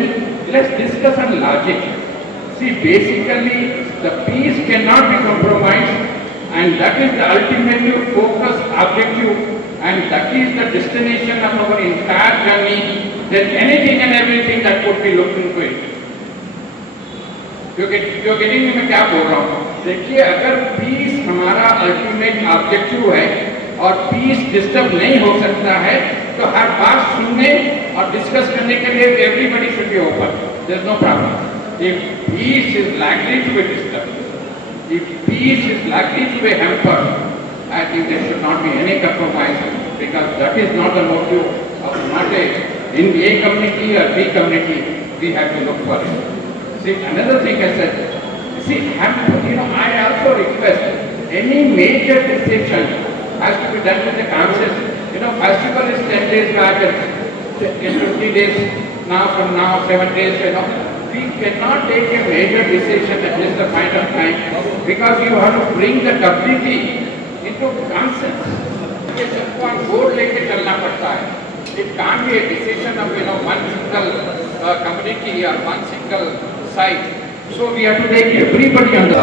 let's discuss on logic. See, basically, the peace cannot be compromised, and that is the ultimate focus, objective, and that is the destination of our entire journey. Then anything and everything that could be looked into it. You're getting me? मैं क्या बोल रहा हूँ? देखिए, अगर piece हमारा ultimate objective है और पीस डिस्टर्ब नहीं हो सकता है, तो हर बात सुनने और डिस्कस करने के लिए everybody should be open. There is no problem. If peace is likely to be disturbed, if peace is likely to be hampered, I think there should not be any compromise, because that is not the motive of not in A community or B community. We have to look for it. See, another thing I said, see, I also request any major decision has to be done with the conscious. Festival is 10 days back, in 50 days now, from now, 7 days, we cannot take a major decision at this point of time, because you have to bring the community into conscience. सबको board लेके चलना पड़ता है. It can't be a decision of one single community or one single site. So we have to take everybody on the.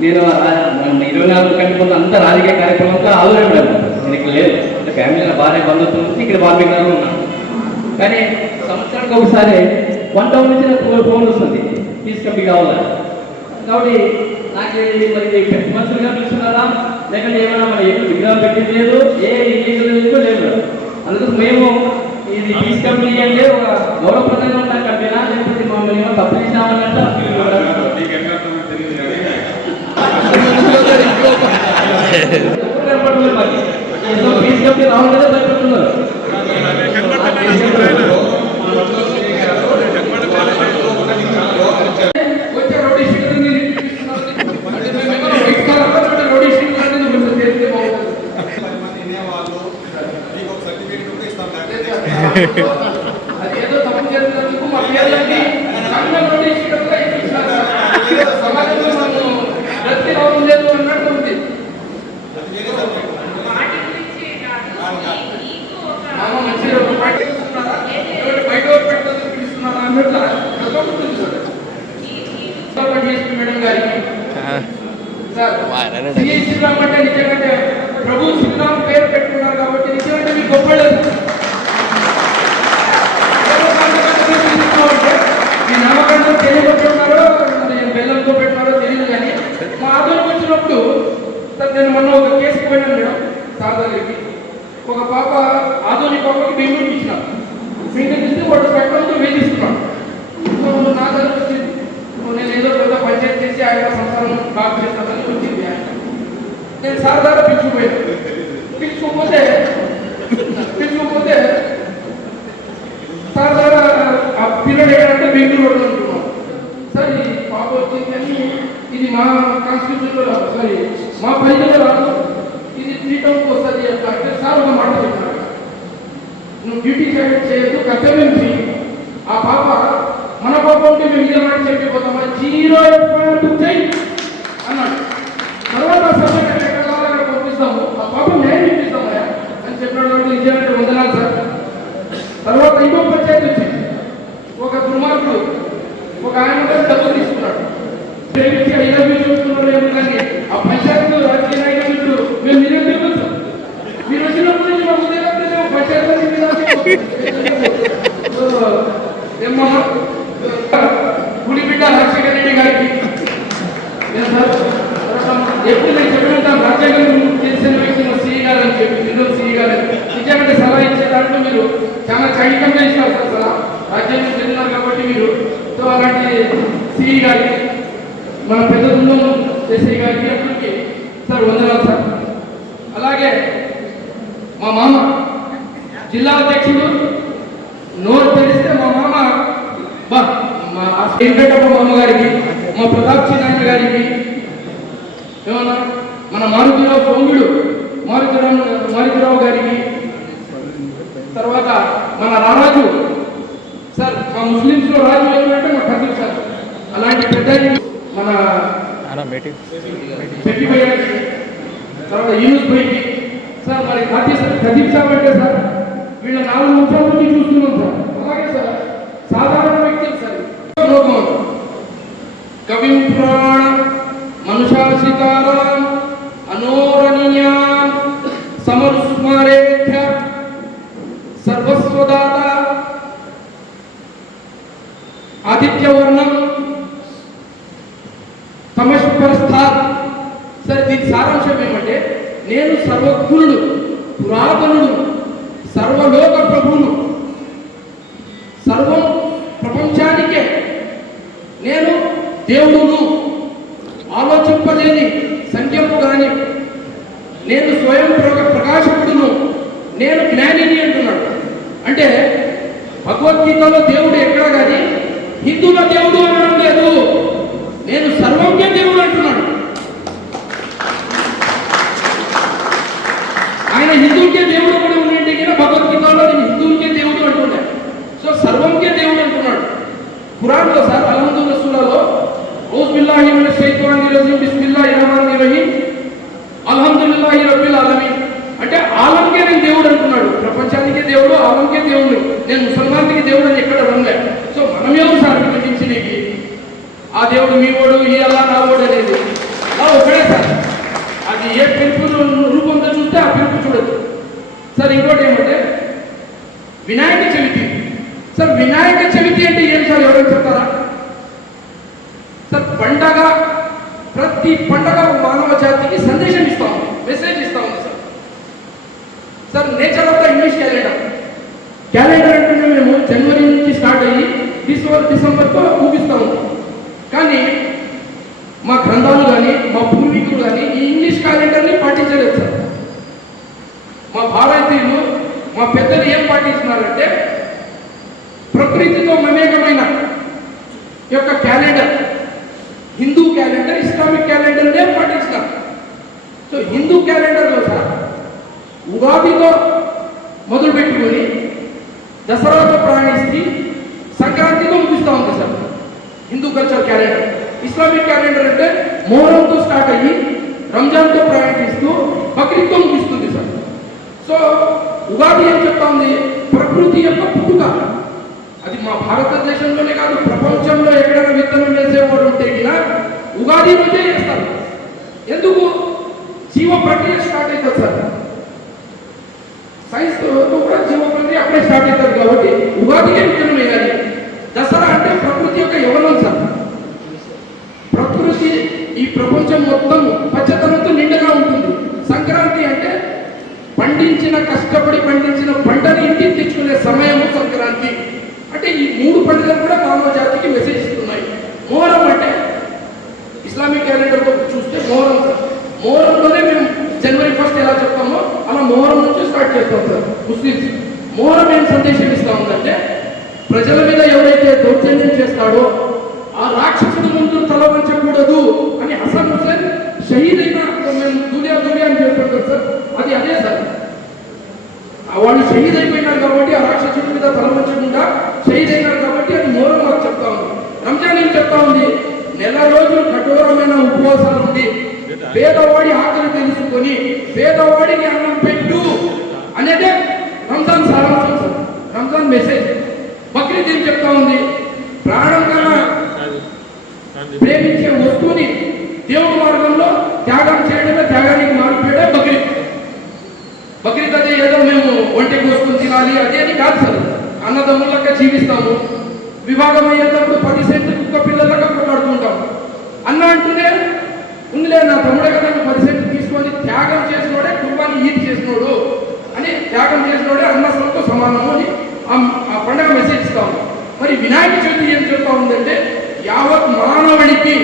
నేను 24 గంటల ముందు అంతా రాజకీయ కార్యక్రమంతో ఆలోచన నేను ఇక్కడ లేదు. ఫ్యామిలీ భార్య బంధుత్వం ఇక్కడ బార్బింగ్లో ఉన్నాను. కానీ సంవత్సరానికి ఒకసారి 1 టౌన్ నుంచి నాకు ఫోన్ వస్తుంది, తీసుకెళ్ళి కావాలని. కాబట్టి నాకు మరి పెద్ద మనుషులుగా పిలుస్తున్నారా, లేకపోతే ఏమైనా మన ఎప్పుడు విగ్రహం పెట్టింది లేదు, ఏ ఇల్లు లేదు. అందుకు మేము ఇది తీసుకెళ్ళి అంటే ఒక గౌరవప్రదంగా ఉన్న కంపెనా, లేకపోతే మమ్మల్ని ఏమో తప్పు చేసినామన్నట్టు తీసుకెళ్ళి రావాలి కదా భయపడుతున్నారు. అదేదో తప్పు చేసినందుకు మా పేర్లన్నీ సమాజంలో మనం రద్దు రావడం లేదు అన్నట్టు ఉంది. మంచిగా బయట పెట్టడానికి పిలుస్తున్నారా అన్నట్లు మేడం గారికి సిఐ శ్రీరామ్ అంటే నిజంగా ప్రభు శ్రీరామ్ పేరు పెట్టుకున్నారు కాబట్టి నిజంగా మీకు గొప్ప మీ నామకరణం తెలియబెట్టున్నారో బెల్లంతో పెట్టినారో తెలియదు. కానీ మా ఆదోనికి వచ్చినప్పుడు నేను మొన్న ఒక కేసుకు పోయినాను మేడం సార్ దగ్గరికి. ఒక పాప ఆదోని పాపకి బెంగళూరు ఇచ్చినాను. బెంగళూరు ఇస్తే వాడు పెట్టడంతో వేధిస్తున్నాడు. నా దగ్గర వచ్చింది, నేను ఏదో పెద్ద పంచాయతీ చేసి ఆయన సంసారం బాగా చేస్తానని వచ్చింది. నేను సార్ దగ్గర పిలుచుకుపోయాను. పిలుచుకోకపోతే సార్ దగ్గర ఆ పిల్లలు ఎక్కడంటే బెంగళూరు ఉంటున్నాం. సార్ ఈ పాప వచ్చింది కానీ ఇది మా కాన్స్టిట్యూషన్లో రాదు, సారీ మా పరిధిలో రాదు, ఇది 3 టౌన్కి వస్తుంది అంటే సార్ ఒక మాట చెప్పారు, నువ్వు డ్యూటీ చేయొద్దు, కర్తవ్యం చేయి. ఆ పాప మన పాప ఉంటే మేము ఇదే మాట చెప్పిపోతామా, 0 చెయ్యి అన్నాడు. తర్వాత సబ్జెక్ట్ ఎక్కడ కావాలో అక్కడ పంపిస్తాము, ఆ పాప నేను ఇప్పిస్తాము అని చెప్పినాడు. నిజమంటే వందనాలు సార్. తర్వాత ఇంకో పంచాయతీ వచ్చింది. ఒక దుర్మార్గుడు ఒక ఆయన డబ్బులు తీసుకున్నాడు, ప్రేమించి ఐరవీ చూస్తున్నారు ఏమి. కానీ ఆ పంచాయతీలో రాజకీయ నాయకులు మేము నిరుద్యోగులు, మీరు వచ్చినప్పుడు నుంచి మాకు పంచాయతీ గుడిబిడ్డ రాజశేఖర రెడ్డి గారికి ఎప్పుడు నేను చెప్పినంటాను, రాజ్యాంగం తెలిసిన వ్యక్తి సిఈ గారు అని చెప్పి జిల్లా సిఈ గారు నిజంగా సలహా ఇచ్చే దాంట్లో మీరు చాలా చైతంగా ఇస్తారు సార్ సలహా. రాజ్యాంగం చెందినారు కాబట్టి మీరు. సో అలాంటి సిఈ గారికి, మన పెద్ద బృందం ఎస్ఐ గారికి అక్కడికి సార్ వందనాలు సార్. అలాగే మా మామ జిల్లా అధ్యక్షుడు, నోరు తెరిస్తే మా మామ మా వెంకటప్ప మామ గారికి, మా ప్రతాప్ నాయన గారికి, ఏమన్నా మన మారుతిరావు పొంగుడు మారుతిరావు గారికి, తర్వాత మన రారాజు సార్, మా ముస్లింస్ లో రాజు ఏమంటే మా ఖతీబ్ సార్, అలాంటి పెద్ద మన పెట్టిపోయి తర్వాత యూనుస్ బైకి సార్, మరి ఖతీబ్ సార్ అంటే సార్ వీళ్ళ 4 నిమిషాల నుంచి చూస్తున్నాం సార్. అలాగే సార్ సాధారణ సత్యవర్ణం తమస్పరస్థాత్. సరే దీని సారాంశం ఏమంటే, నేను సర్వజ్ఞుడు, పురాతనుడు, సర్వలోక ప్రభువును, సర్వం ప్రపంచానికే నేను దేవుడును, ఆలోచింపలేని సంఖ్యము కానీ, నేను స్వయం ప్రకాశకుడును, నేను జ్ఞానిని అంటున్నాడు. అంటే భగవద్గీతలో దేవుడు ఎక్కడ కానీ హిందువుల దేవుడు అనడం లేదు, నేను సర్వజ్ఞ దేవుడు అంటున్నాడు. ఆయన హిందువుకే దేవుడు కూడా ఉండే కదా, భగవద్గీతలో నేను హిందువుకే దేవుడు అంటున్నాడు. సో సర్వంకే దేవుడు అంటున్నాడు. ఖురాన్లో సార్ అల్హమ్దుల్లాహ్ సూరాలో ఔజుబిల్లాహి మినష్ షైతానిర్ రజీమ్ బిస్మిల్లాహిర్ రహమానిర్ రహీం అల్హమ్దులిల్లాహి రబ్బిల్ ఆలమీన్ అంటే ఆలంకే నేను దేవుడు అంటున్నాడు. ప్రపంచానికే దేవుడు, ఆలంకే దేవుడు. నేను ముసల్మాన్కి దేవుడు అని ఎక్కడ రంగే. సో మనమేమో సార్ విభజించడానికి ఆ దేవుడు మీ వాడు, ఈ అల్లా నా వాడు అనేది ఒకడే సార్. అది ఏ పిలుపు రూపంతో చూస్తే ఆ పిలుపు చూడొచ్చు సార్. ఇంకోటి ఏమంటే వినాయక చవితి సార్. వినాయక చవితి అంటే ఏం సార్, ఎవరైనా చెప్తారా సార్? పండగ, ప్రతి పండగ మానవ జాతికి సందేశం ఇస్తా ఉంది, మెసేజ్ ఇస్తా ఉంది sir. Sir nature of the English calendar అంటేనే మేము జనవరి నుంచి స్టార్ట్ అయ్యి డిసెంబర్తో ముగిస్తూ ఉంటాం. కానీ మా గ్రంథాలు కానీ మా పూర్వీకులు కానీ ఈ ఇంగ్లీష్ క్యాలెండర్ని పాటించలేదు సార్. మా భారతీయులు, మా పెద్దలు ఏం పాటించినారంటే ప్రకృతితో మమేకమైన యొక్క క్యాలెండర్, హిందూ క్యాలెండర్, ఇస్లామిక్ క్యాలెండర్నే పాటించినారు. సో హిందూ క్యాలెండర్లో సార్ ఉగాదితో మొదలు పెట్టుకొని దసరాతో ప్రయాణిస్తే సంక్రాంతితో ముగిస్తూ ఉంది sir Hindu culture calendar. Islamic calendar అంటే మొహరంతో స్టార్ట్ అయ్యి రంజాన్తో ప్రయాణిస్తూ బక్రీద్తో ముగిస్తుంది సార్. సో ఉగాది ఏం చెప్తా ఉంది, ప్రకృతి యొక్క పుట్టుక. అది మా భారతదేశంలోనే కాదు, ప్రపంచంలో ఎక్కడైనా విత్తనం వేసేవాడు ఉంటే ఉగాది రోజే చేస్తారు. ఎందుకు? జీవ ప్రక్రియ స్టార్ట్ అవుతుంది సార్. సైన్స్ కూడా జీవ ప్రక్రియ అప్పుడే స్టార్ట్ అవుతుంది కాబట్టి ఉగాదికే విత్తనం వేయాలి. దసరా అంటే ప్రకృతి యొక్క యవనం సార్. ప్రకృతి ఈ ప్రపంచం మొత్తం పచ్చదనంతో నిండుగా ఉంటుంది. సంక్రాంతి అంటే కష్టపడి పండించిన పంటని ఇంటికి తెచ్చుకునే సమయము సంక్రాంతి. అంటే ఈ మూడు పండుగలు కూడా మానవ జాతికి మెసేజ్ ఇస్తున్నాయి. మొహరం అంటే ఇస్లామిక్ క్యాలెండర్తో చూస్తే మొహరంలోనే మేము జనవరి 1 ఎలా చెప్తామో అలా మొహరం నుంచి స్టార్ట్ చేస్తాం సార్. ముస్లిమ్స్ మొహరం ఏం సందేశం ఇస్తా ఉందంటే, ప్రజల మీద ఎవరైతే దౌర్జన్యం చేస్తాడో ఆ రాక్షసుడి ముందు తల వంచకూడదు అని హసన్ హుసేన్ షహీద్ అయిన మేము దునియా అని చెప్తాం సార్. అది అదే సార్, వాళ్ళు షహీద్ అయిపోయినారు కాబట్టి ఆ రాక్షసుడి మీద తల వంచకుండా షహీద్ అయినారు కాబట్టి అది మొహరం మాకు చెప్తా ఉంది. రంజాన్ ఏం చెప్తా ఉంది, నెల రోజులు కఠోరమైన ఉపవాసాలు ఉండి పేదవాడి ఆకలి తెలుసుకొని పేదవాడికి అన్నం పెట్టు అనేదే రంజాన్ సారాంశం సార్, రంజాన్ మెసేజ్. బక్రీద్ ఏం చెప్తా ఉంది, ప్రాణం కన్నా ప్రేమించే వస్తువుని దేవుడి మార్గంలో త్యాగం చేయడమే త్యాగానికి మారిపోయే బక్రీద్. బక్రీద్ అదే ఏదో మేము ఒంటికి వస్తువులు తినాలి అదే అని కాదు సార్. అన్నదమ్ములక జీవిస్తాము, వివాహం అయ్యేటప్పుడు 10 సెంట్లు కుక్క పిల్లలక కొట్లాడుతుంటాం. అన్న అంటూనే ఉందిలే నా తమ్ముడే కదా 10 సెంట్లు తీసుకొని త్యాగం చేసినోడే కుర్బానీ ఈద్ చేసినోడు అని, త్యాగం చేసినోడే అన్నసంతో సమానము అని ఆ పండుగ మెసేజ్ ఇస్తాము. మరి వినాయక చవితి ఏం చెప్తా ఉందంటే, యావత్ మానవుడికి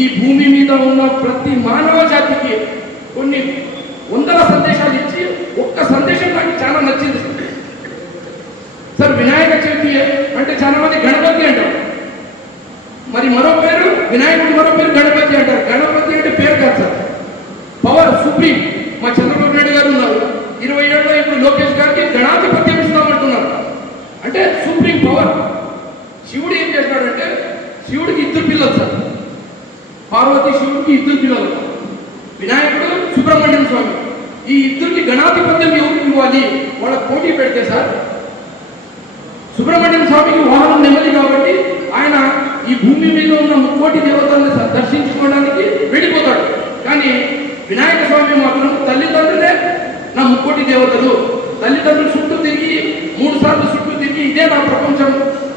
ఈ భూమి మీద ఉన్న ప్రతి మానవ జాతికి కొన్ని వందల సందేశాలు ఇచ్చి ఒక్క సందేశం నాకు చాలా నచ్చింది సార్. వినాయక చవితి అంటే చాలా మంది గణపతి అంటారు, మరి మరో పేరు వినాయకుడు, మరో పేరు గణపతి అంటారు. గణపతి అంటే పేరు కాదు సార్, పవర్, సుప్రీం. మా చంద్రబాబు నాయుడు గారు ఉన్నారు, 20 ఏళ్ళలో ఇప్పుడు లోకేష్ గారికి గణాధిపత్యం ఇస్తామంటున్నారు. అంటే సుప్రీం పవర్. శివుడు ఏం చేస్తాడంటే, శివుడికి 2 పిల్లలు సార్, పార్వతి శివుడికి 2 పిల్లలు, వినాయకుడు సుబ్రహ్మణ్యం స్వామి. ఈ 2కి గణాధిపత్యం ఎవరికి ఇవ్వాలి, వాళ్ళకి పోటీ పెడితే సార్ సుబ్రహ్మణ్యం స్వామికి వాహనం నెమ్మది కాబట్టి ఆయన ఈ భూమి మీద ఉన్న 3 కోటి దేవతలను దర్శించుకోవడానికి వెళ్ళిపోతాడు. కానీ వినాయక స్వామి మాత్రం తల్లిదండ్రులే నా 3 కోటి దేవతలు, తల్లిదండ్రులు చుట్టూ తిరిగి 3 సార్లు చుట్టూ తిరిగి ఇదే నా ప్రపంచం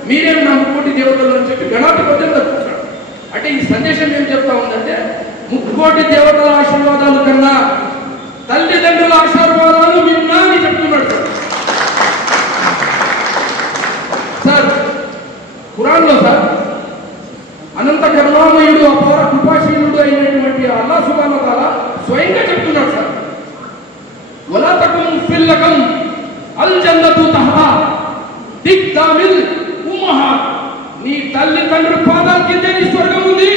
మీరేం నా ముక్కోటి దేవతలు అని చెప్పి గణాధిపత్యం కూర్చున్నాడు. అంటే ఈ సందేశం ఏం చెప్తా ఉందంటే ముక్కోటి దేవతల ఆశీర్వాదాలు కన్నా తల్లిదండ్రుల ఆశీర్వాదాలు విన్నా అని చెప్తున్నాడు సార్. ఖురాన్లో సార్ అనంత కరుణామయుడు అపార కృపాశీలుడు అయినటువంటి అల్లాహ్ సుబ్హానహు వ తఆలా స్వయంగా చెప్తున్నాడు సార్, వలా తకున్ ఫిల్ లకం అల్ జన్నతు తహా దిక్దామిల్ ఉమ్మహాత్. నీ తల్లి తండ్రి పాదాల కిందే నీ స్వర్గం ఉంది.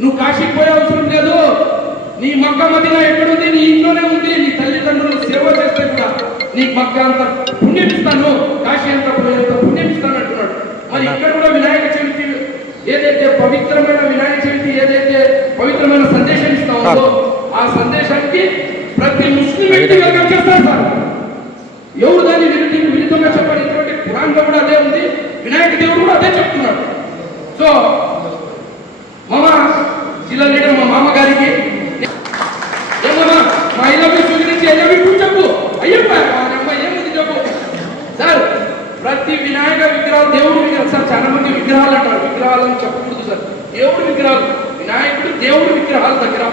నువ్వు కాశీకి పోయే అవసరం లేదు. నీ మక్క మదీనా ఎక్కడుంది? నీ ఇంట్లోనే ఉంది. నీ తల్లిదండ్రులు సేవ చేస్తే కూడా నీకు మక్క అంత పుణ్యం ఇస్తాను, కాశీ అంత పుణ్యం ఇస్తాను అంటున్నాడు. మరి ఇక్కడ కూడా వినాయక చవితి ఏదైతే పవిత్రమైన వినాయక చవితి ఏదైతే పవిత్రమైన సందేశం ఇస్తా ఉందో ఆ సందేశానికి ప్రతి ముస్లిం వ్యక్తి వెల్కమ్ చేస్తారు సార్. ఎవరు దాన్ని విరుద్ధంగా చెప్పాలి. ఇటువంటి ఖురాన్లో కూడా అదే ఉంది, వినాయక దేవుడు కూడా అదే చెప్తున్నాడు. సో మామ జిల్లా లీడర్ మా మామ గారికి ఏమన్నా మా ఇళ్ళకి గురించి ఏమీ చెప్పు అయ్యప్ప ఏముంది చెప్పు సార్. ప్రతి వినాయక విగ్రహాలు దేవుడు విగ్రహాలు సార్. చాలా మంది విగ్రహాలు అంటారు, విగ్రహాలను చెప్పకూడదు సార్. దేవుడు విగ్రహాలు, వినాయకుడు దేవుడు విగ్రహాల దగ్గర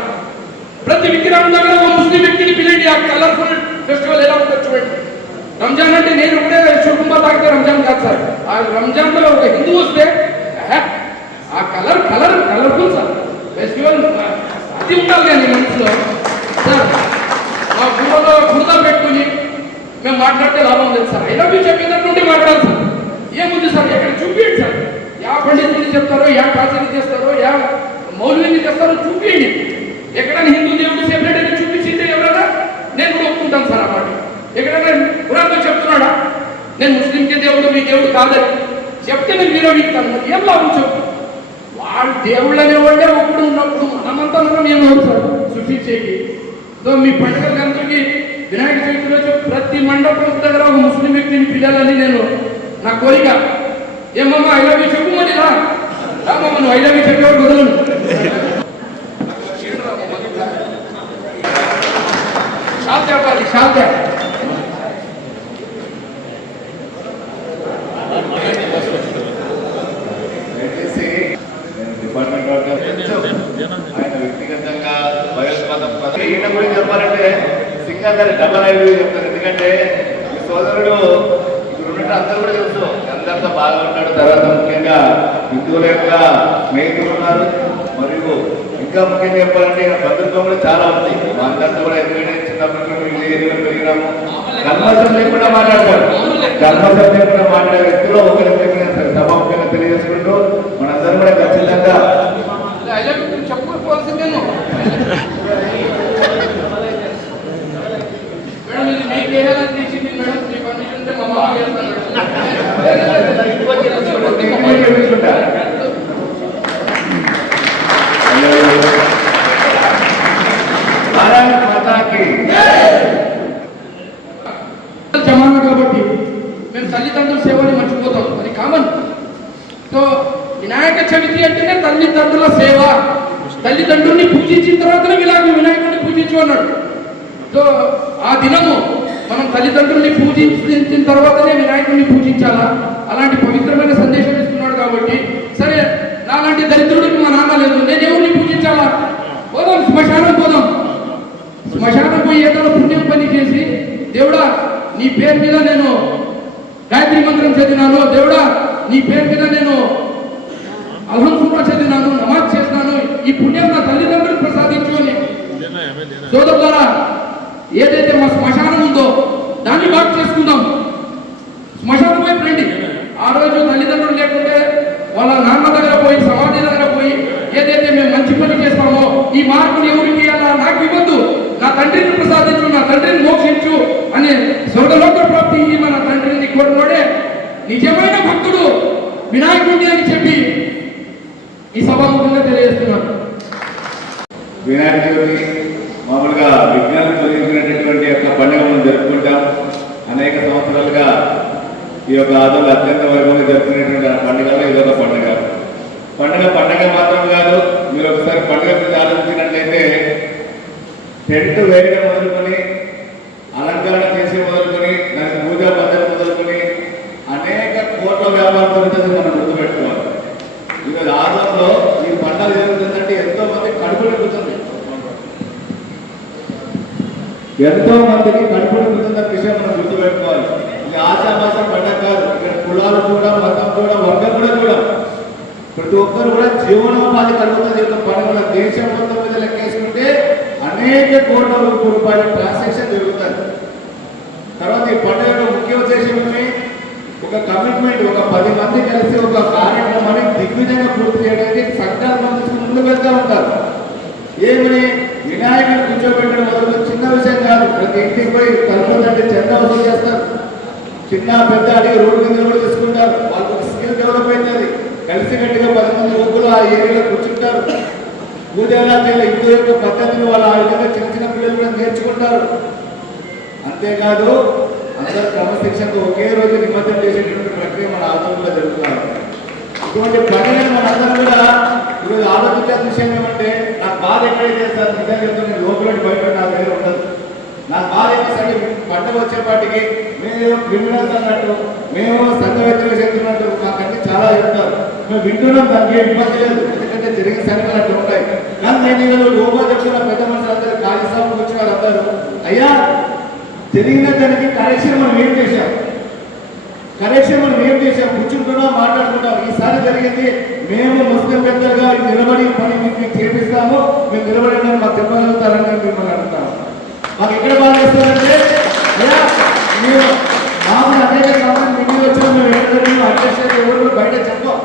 ప్రతి విగ్రహం దగ్గర ఒక ముస్లిం వ్యక్తిని పిలిచి ఆ కలర్ఫుల్ ఫెస్టివల్ ఎలా ఉంటుంది చూడండి. రంజాన్ అంటే నేను ఒకటే శుభంగా తాగితే రంజాన్ కాదు సార్. ఆ రంజాన్ లో ఒక హిందూ వస్తే ఆ కలర్ఫుల్ సార్ ఫెస్టివల్ అది ఉండాలి కానీ మనసులో సార్. మా గుళ్ళలో గుర్తా పెట్టుకుని మేము మాట్లాడితే లాభం లేదు సార్. ఐ లవ్ యూ చెప్పేటట్టు నుండి మాట్లాడాలి సార్. ఏముంది సార్ ఎక్కడ చూపించండి సార్. యా పండితుని చెప్తారో, యా కాశీని చేస్తారో, యా మౌల్విని చేస్తారో చూపించండి. ఎక్కడైనా హిందూ దేవుడు సెపరేట్ అని చూపించింది ఎవరైనా నేను కూడా ఒప్పుకుంటాను సార్. ఆ మాట ఎక్కడైనా పురాణంలో చెప్తున్నాడా నేను ముస్లింకి దేవుడు మీ దేవుడు కాదని చెప్తే నేను విరోధిస్తాను. ఏం లాభం చెప్పు. వాడు దేవుళ్ళు అనేవాళ్ళే ఒకడు ఉన్నప్పుడు మనమంతా మనం ఏమవుతుంది సార్ సృష్టించేకి. సో మీ పండుగలందరికీ వినాయక చవితి రోజు ప్రతి మండపం దగ్గర ఒక ముస్లిం వ్యక్తిని పిల్లలని నేను నా కోరిక. ఏమమ్మా ఐ లవ్ యూ చెప్పు మరి రామమ్మ నువ్వు ఐ లవ్ యూ చెప్పేవాడు కుదరను. షాప్ చెప్పాలి షాప్ డిపార్ట్మెంట్ ఆయన వ్యక్తిగతంగా ఈయన గురించి చెప్పాలంటే సింగర్ డబల్ ఐ చెప్తారు. ఎందుకంటే ఈ సోదరుడు ఇప్పుడు ఉన్నట్టు అందరూ కూడా తెలుసు, అందరితో బాగా ఉంటాడు. తర్వాత ముఖ్యంగా హిందువుల యొక్క స్నేహితులు ఉన్నారు. మరియు ఇంకా ముఖ్యంగా చెప్పాలంటే బంధుత్వం కూడా చాలా ఉంది. మా అందరితో కూడా ఎందుకంటే చిన్నప్పటి నుండి ఏరియాలో పెరిగినాము. కల్మషం లేకుండా మాట్లాడతాడు. కల్మషం లేకుండా మాట్లాడే వ్యక్తిలో ఒకరి సభాముఖంగా తెలియజేసుకుంటూ మనందరం కూడా ఖచ్చితంగా చెప్పుకోవాల్సిందే. మేడం ఇది మీకు ఏదైనా తీసింది మేడం మీ పర్మిషన్ ఉంటే మా మామ చేస్తాను. జమానా కాబట్టి మేము తల్లిదండ్రుల సేవని మర్చిపోతాం, అది కామన్. సో వినాయక చవితి అంటేనే తల్లిదండ్రుల సేవ. తల్లిదండ్రుల్ని పూజించిన తర్వాతనే వినాయకుడిని పూజించు అన్నాడు. సో ఆ దినము మనం తల్లిదండ్రుల్ని పూజించిన తర్వాతనే వినాయకుడిని పూజించాలా. అలాంటి పవిత్రమైన సందేశం ఇస్తున్నాడు కాబట్టి సరే నాలాంటి దరిద్రుడికి మా నాన్న లేదు, నేను ఎవరిని పూజించాలా? పోదాం శ్మశానం పోదాం. శ్మశానం పోయి ఏదో పుణ్యం పని చేసి దేవుడా నీ పేరు మీద నేను గాయత్రి మంత్రం చదివినాను, దేవుడా నీ పేరు మీద నేను అల్హమ్దులిల్లాహ్ చదివినాను, నమాజ్ చేసినాను, ఈ పుణ్యం నా తల్లిదండ్రులు ప్రసాదించు అని. సోదరులారా ఏదైతే మా శ్మశానం ఉందో దాన్ని బాగు చేసుకుందాం. శ్మశానం వైపు రండి. ఆ రోజు తల్లిదండ్రులు లేకుంటే వాళ్ళ నాన్న దగ్గర పోయి సమాధి దగ్గర పోయి ఏదైతే మేము మంచి పని చేస్తామో ఈ మార్పుని ఎవరికి ఇవ్వాలా, నాకు ఇవ్వద్దు, నా తండ్రిని ప్రసాదించు, నా తండ్రిని మోక్షించు అనే స్వర్గలోక ప్రాప్తి మన తండ్రిని కోరినోడే నిజమైన భక్తుడు వినాయకుడి అని చెప్పి ఈ సభాముఖంగా తెలియజేస్తున్నాను. వినాయక చవితి మామూలుగా విజ్ఞానం తొలగించినటువంటి యొక్క పండుగ మనం జరుపుకుంటాం. అనేక సంవత్సరాలుగా ఈ యొక్క ఆదరణ అత్యంత వైభవంగా జరుపుకునేటువంటి పండుగలో ఇదొక పండుగ. పండుగ మాత్రం కాదు. మీరు ఒకసారి పండుగ గురించి ఆలోచించినట్లయితే టెంట్ వేయడం మొదలుకొని అలంకరణ చేసి మొదలుకొని దానికి పూజా పద్ధతి మొదలుకొని అనేక కోట్ల వ్యాపారాలు ఈరోజు ఆంధ్రంలో ఈ పండుగ జరుగుతుందంటే ఎంతో మంది కడుపు నింపుతుంది, ఎంతో మందికి కడుపు నింపుతున్న విషయం మనం గుర్తుపెట్టుకోవాలి. ఇది ఆశాభాష పండుగ కాదు. ఇక్కడ కులాలు చూడ, మతం చూడ, వర్గం కూడా చూడ, ప్రతి ఒక్కరు కూడా జీవనోపాధి కలుగుతుంది. యొక్క పండుగల దేశం మొత్తం మీద లెక్కేసుకుంటే అనేక కోట్ల రూపాయల ట్రాన్సాక్షన్ జరుగుతుంది. తర్వాత ఈ పండుగ ముఖ్య ఉద్దేశం ఒక కమిట్మెంట్, ఒక 10 మంది కలిసి ఒక కార్యక్రమాన్ని దిగ్విజయంగా పూర్తి చేయడానికి సంకల్పం తీసుకుని ముందుకు వెళ్తూ ఉంటారు. ఏమని వినాయకుని కూర్చోబెట్టడం మొదలు చిన్న విషయం కాదు. ప్రతి ఇంటికి పోయి తల్లిదండ్రులు చందా వసూలు చేస్తారు, చిన్న పెద్ద అడిగి రోడ్డు మీద కూడా తీసుకుంటారు. వాళ్ళకు స్కిల్ డెవలప్ అవుతుంది. కలిసికట్టుగా 10 మంది యువకులు ఆ ఏరియాలో కూర్చుంటారు. పూజ ఎలా చేయాలి, హిందూ యొక్క పద్ధతిని వాళ్ళు ఆ విధంగా చిన్న చిన్న పిల్లలు కూడా నేర్చుకుంటారు. అంతేకాదు అందరూ క్రమశిక్షణకు ఒకే రోజు నిమజ్జనం చేసేటువంటి ప్రక్రియ మన ఆందోళనలో జరుగుతున్నారు. ఇటువంటి పండుగను మనందరం కూడా ఈరోజు ఆలోచించాల్సిన విషయం ఏమంటే, నాకు బాధ ఎక్కడైతే సార్ నిజంగా నేను లోపల బయట నా దగ్గర ఉండదు. నాకు బాధ ఏంటంటే పండుగ వచ్చేపాటికి మేము క్రిమినల్స్ అన్నట్టు, మేము సంఘ వ్యక్తులు చెప్తున్నట్టు మాకన్నీ చాలా చెప్తారు. మేము వింటున్నాం, దానికి ఏం ఇబ్బంది లేదు, ఎందుకంటే జరిగిన సంఘటనలు అట్లా ఉంటాయి. కానీ నేను ఈరోజు లోపల చెప్తున్న పెద్ద మనుషులు అందరూ కాళీస్వామి వచ్చిన వాళ్ళందరూ, అయ్యా జరిగిన దానికి కరెక్షన్ మనం ఏం చేశాం, కూర్చుంటున్నాం, మాట్లాడుకుంటాం. ఈసారి జరిగింది మేము ముస్లిం పెద్దలుగా నిలబడి పని మీకు చేపిస్తాము, మేము నిలబడి మాకు చెప్పగలుగుతారని మిమ్మల్ని అడుగుతాము. మాకు ఎక్కడ బాగా చేస్తారంటే, మేము మామూలు అనేక కావాలి మిగిలి వచ్చిన మేము ఎక్కడ అధ్యక్షులు ఎవరు బయట చెప్పాం.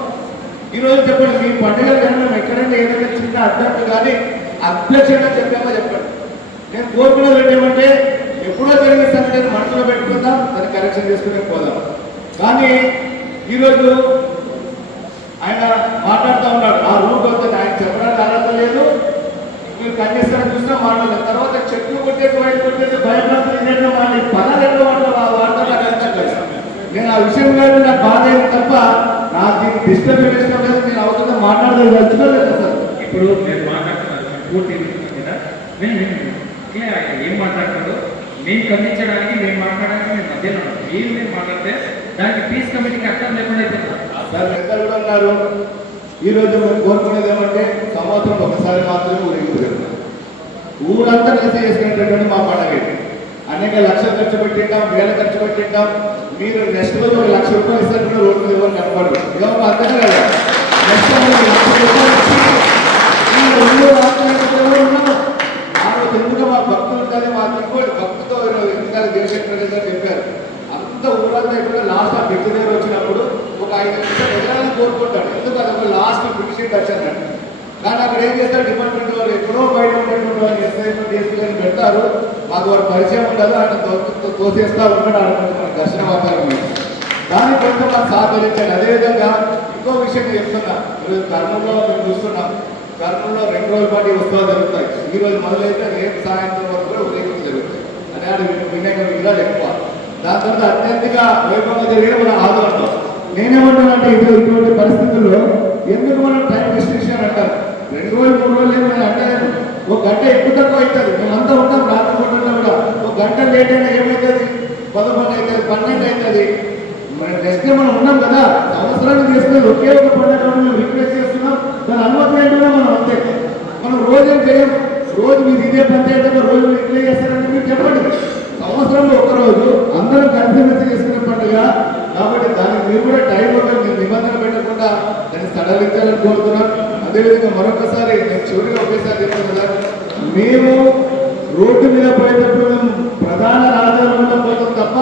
ఈరోజు చెప్పండి, మీ పండుగలు కానీ మేము ఎక్కడైనా ఏదైనా చిన్న అర్థం కానీ అధ్యక్షంగా చెప్పామో చెప్పండి. నేను కోరుకునేది ఏమంటే, ఎప్పుడో జరిగిన సంఘటన మనసులో పెట్టుకుందాం, దాన్ని కరెక్షన్ చేసుకునే పోదాం. కానీ ఈరోజు ఆయన మాట్లాడుతూ ఉన్నాడు, ఆ రూట్ వస్తుంది, ఆయన చెప్పడానికి అర్హత లేదు, మీరు కన్యస్తాన్ని చూసినా మాట్లాడలేదు. తర్వాత చెట్లు కొట్టేసి బయట కొట్టేసి భయపడుతుంది మాట్లాడి పదాలు ఎట్లా వాడతారు నాకు అర్థం కాదు. నేను ఆ విషయం కాదు, నాకు బాధ అయింది తప్ప నాకు దీన్ని డిస్టర్బ్ చేసిన లేదు. నేను అవసరం మాట్లాడలేదు వచ్చుకోలేదు సార్. ఇప్పుడు నేను మాట్లాడుతున్నాను పూర్తి ఏం మాట్లాడతాడు, మేము ఖండించడానికి మేము మాట్లాడడానికి మేము మధ్యలో మీరు మాట్లాడితే దానికి పీస్ కమిటీకి అర్థం లేకుండా అయిపోతుంది సార్. పెద్దలు కూడా ఉన్నారు. ఈరోజు మేము కోరుకునేది ఏమంటే, సంవత్సరం ఒకసారి మాత్రమే ఊరేగింపు జరుగుతుంది. ఊరంతా కలిసి చేసుకునేటటువంటి మా పండుగ. అనేక లక్షలు ఖర్చు పెట్టింటాం, వేల ఖర్చు పెట్టింటాం. మీరు నెక్స్ట్ రోజు 1 లక్ష రూపాయలు ఇస్తారంటే రోడ్డు మీద ఎవరు కనపడదు. ఇక అంతనే కదా, నెక్స్ట్ రోజు 1 లక్ష రూపాయలు ఇచ్చి ఈ 2 రాష్ట్రాలు ఉన్నాము. ఆ రోజు ఎందుకు మా భక్తులు కానీ మా ఇంకోటి భక్తితో ఎందుకంటే దేశప్రజలు గారు చెప్పారు, అంత ఊరంతా ఇప్పుడు లాస్ట్ ఆ వ్యక్తి దగ్గర వచ్చినప్పుడు ఒక 5 నిమిషాలు ఎగరాలని కోరుకుంటాడు. ఎందుకు అది ఒక లాస్ట్ ఫినిషింగ్ టచ్ అన్నట్టు. కానీ అక్కడ ఏం చేస్తారు, డిపార్ట్మెంట్ వాళ్ళు ఎక్కడో బయట ఉన్నటువంటి వాళ్ళు ఎస్ఐ పెడతారు. మాకు వాడు పరిచయం ఉండదు, ఆయన తోసేస్తా ఉంటాడు అనుకుంటున్నాను దర్శన వాతావరణం. దాన్ని కొంచెం మాకు సహకరించాలి. అదేవిధంగా ఇంకో విషయం చెప్తున్నా, ఈరోజు కర్నూలులో మేము చూస్తున్నాం, కర్నూలులో 2 రోజుల పాటు ఉత్సవాలు జరుగుతాయి. ఈ రోజు మొదలైతే రేపు సాయంత్రం వరకు కూడా ఉదయం జరుగుతాయి. అదే వినాయక విగ్రహాలు ఎక్కువ. దాని తర్వాత అత్యంతగా వైభవంగా జరిగే మన ఆందోళన. నేనేమంటానంటే ఇటువంటి పరిస్థితుల్లో ఎందుకు మనం టైం రిస్ట్రిక్షన్ అంటారు, 2 రోజులు 3 రోజులు ఏమైనా అంటే 1 గంట ఎక్కువ తక్కువ అవుతుంది. మేమంతా ఉంటాం, రాత్రి పూటలో కూడా 1 గంట లేట్ అయినా ఏమవుతుంది, 11 అవుతుంది, 12 అవుతుంది. మన నెక్స్ట్ డే మనం ఉన్నాం కదా, సంవత్సరాన్ని తీసుకొని ఒకే ఒక పండుగ మేము రిక్వెస్ట్ చేస్తున్నాం. దాని అనుమతి ఏంటో మనం అంతే. మనం రోజేం చేయం, రోజు మీరు ఇదే పంచాయతీలో రోజు మీరు ఇట్లే చేస్తారంటే మీరు చెప్పండి. సంవత్సరంలో 1 రోజు అందరం కలిసి చేసుకునే పండుగ కాబట్టి దానికి మీరు కూడా టైం మీరు నిబంధన పెట్టకుండా దాన్ని సడలించాలని కోరుతున్నాను. అదేవిధంగా మరొకసారి నేను చివరిగా ఒకేసారి చెప్తాను కదా, మేము రోడ్డు మీద పోయేటప్పుడు మేము ప్రధాన రాజధానిలో పోతాం తప్ప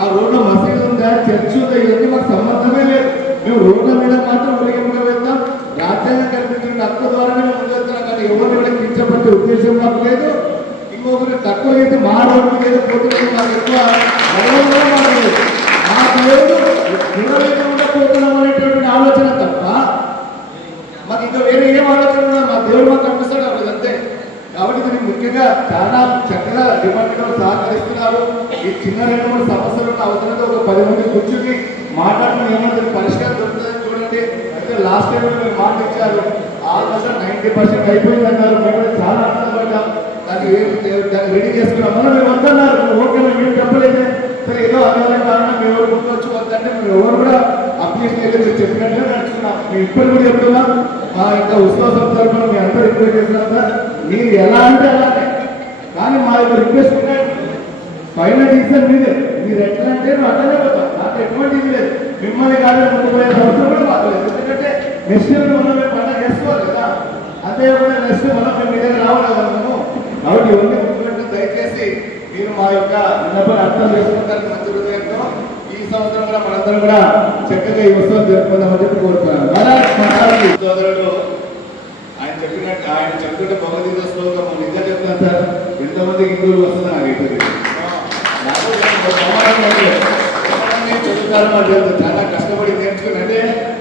ఆ రోడ్లో మసీదు ఉందా, చర్చ్ ఉందా, ఇవన్నీ మాకు సంబంధమే లేదు. మేము రోడ్ల మీద మాత్రం ఊరికంగా వెళ్తాం. రాజ్యాంగం కల్పించిన హక్కు ద్వారానే మేము ముందుకెళ్తున్నాం. కానీ ఎవరిని కూడా కించపట్టే ఉద్దేశం మాకు లేదు. ఇంకొకరు తక్కువ చేసి మా రోడ్డు మీద పోతున్నాం, మాకు ఎక్కువ గౌరవం మాకు లేదు. మా దేవుడు నిలవేయకుండా పోతున్నాం అనేటువంటి ఆలోచన తప్ప మాకు ఇంకా వేరే ఏం ఆలోచన ఉన్నా మా దేవుడు మాకు కనిపిస్తాడు అప్పుడు అంతే. కాబట్టి దీనికి ముఖ్యంగా చాలా చక్కగా డిపార్ట్మెంట్ సహకరిస్తున్నారు. ఈ చిన్న 2-3 సమస్యలు ఉన్న అవసరంతో ఒక 10 మంది కూర్చుని మాట్లాడుకుని ఏమంటే పరిష్కారం దొరుకుతుందని చూడండి. అయితే లాస్ట్ టైం మీరు మాట ఇచ్చారు, ఆల్మోస్ట్ 90% అయిపోయింది అన్నారు. మేము చాలా ఆనందపడ్డాం. దాన్ని రెడీ చేసుకున్నాం. మనం మేము వద్దన్నారు, ఓకే మేము ఏం చెప్పలేదు. సరే ఏదో అదే కారణం మేము ఎవరు గుర్తొచ్చు వద్దంటే మేము ఎవరు కూడా అప్లికేషన్ అయితే మీరు చెప్పినట్లే నడుచుకున్నాం. మేము ఇప్పుడు కూడా చెప్తున్నాం, మా యొక్క ఉత్సవ సందర్భంలో మీ అందరూ రిక్వెస్ట్ చేస్తున్నాం సార్, మీరు ఎలా అంటే అలానే, కానీ మా యొక్క రిక్వెస్ట్ ఉన్నాయి, ఫైనల్ డిసిజన్ మీదే, మీరు ఎట్లా అంటే నువ్వు అట్లనే పోతాం, నాకు ఎటువంటి ఇది లేదు. మిమ్మల్ని కాదు ముందుకు అవసరం కూడా మాకు, ఎందుకంటే నెక్స్ట్ ఇయర్ మనం మేము పండుగ చేసుకోవాలి కదా, అంతేకాకుండా నెక్స్ట్ మనం మేము మీ దగ్గర రావాలి కదా మేము. కాబట్టి ఇవన్నీ ముఖ్యమంత్రి దయచేసి మీరు మా యొక్క విన్నపాన్ని అర్థం చేసుకుంటారని మంచి హృదయంతో ఈ సంవత్సరం కూడా మనందరం కూడా చక్కగా ఈ ఉత్సవం జరుపుకుందామని చెప్పి కోరుతున్నాను. సోదరుడు ఆయన చెప్పినట్టు ఆయన చెప్తుంటే భగవద్గీత శ్లోకం నిజంగా చెప్తాను సార్, ఎంతమంది హిందువులు వస్తుందో నాకు అయిపోయింది. చదువుతారు వాళ్ళు చాలా కష్టపడి నేర్చుకుని, అంటే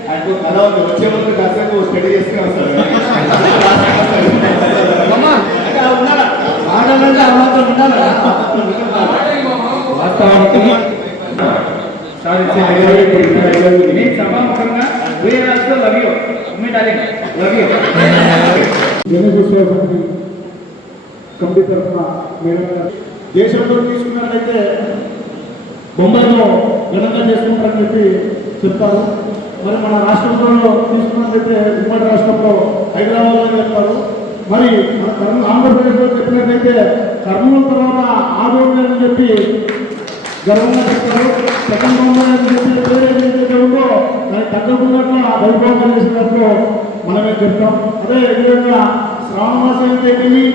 ఆయనకు కళ ఉంది, వచ్చే ముందు కాసేపు స్టడీ చేసుకుని వస్తారు. ఆడాలంటే ఆ మాత్రం ఉండాలి. వాస్తవానికి నేను సభాముఖంగా love you love you Ganeshotsav సమితి కమిటీ తరఫున దేశంలో తీసుకున్నట్లయితే బొంబాయిలో ఘనంగా చేసుకుంటారని చెప్పి చెప్తారు. మరి మన రాష్ట్రంలో తీసుకున్నట్లయితే ఉమ్మడి రాష్ట్రంలో హైదరాబాద్లో చెప్తారు. మరి మన ఆంధ్రప్రదేశ్లో చెప్పినట్లయితే కర్నూలు తర్వాత ఆదోళన అని చెప్పి గర్వంగా చెప్తారు. సెకండ్ బొంబాయి అని చెప్పి పేరు ఏదైతే ఉందో దానికి తగ్గకున్నట్లు వైభవంగా చేసినట్లు మనమే చెప్తాం. అదే విధంగా శ్రావణ మాసం అయితేనేమి,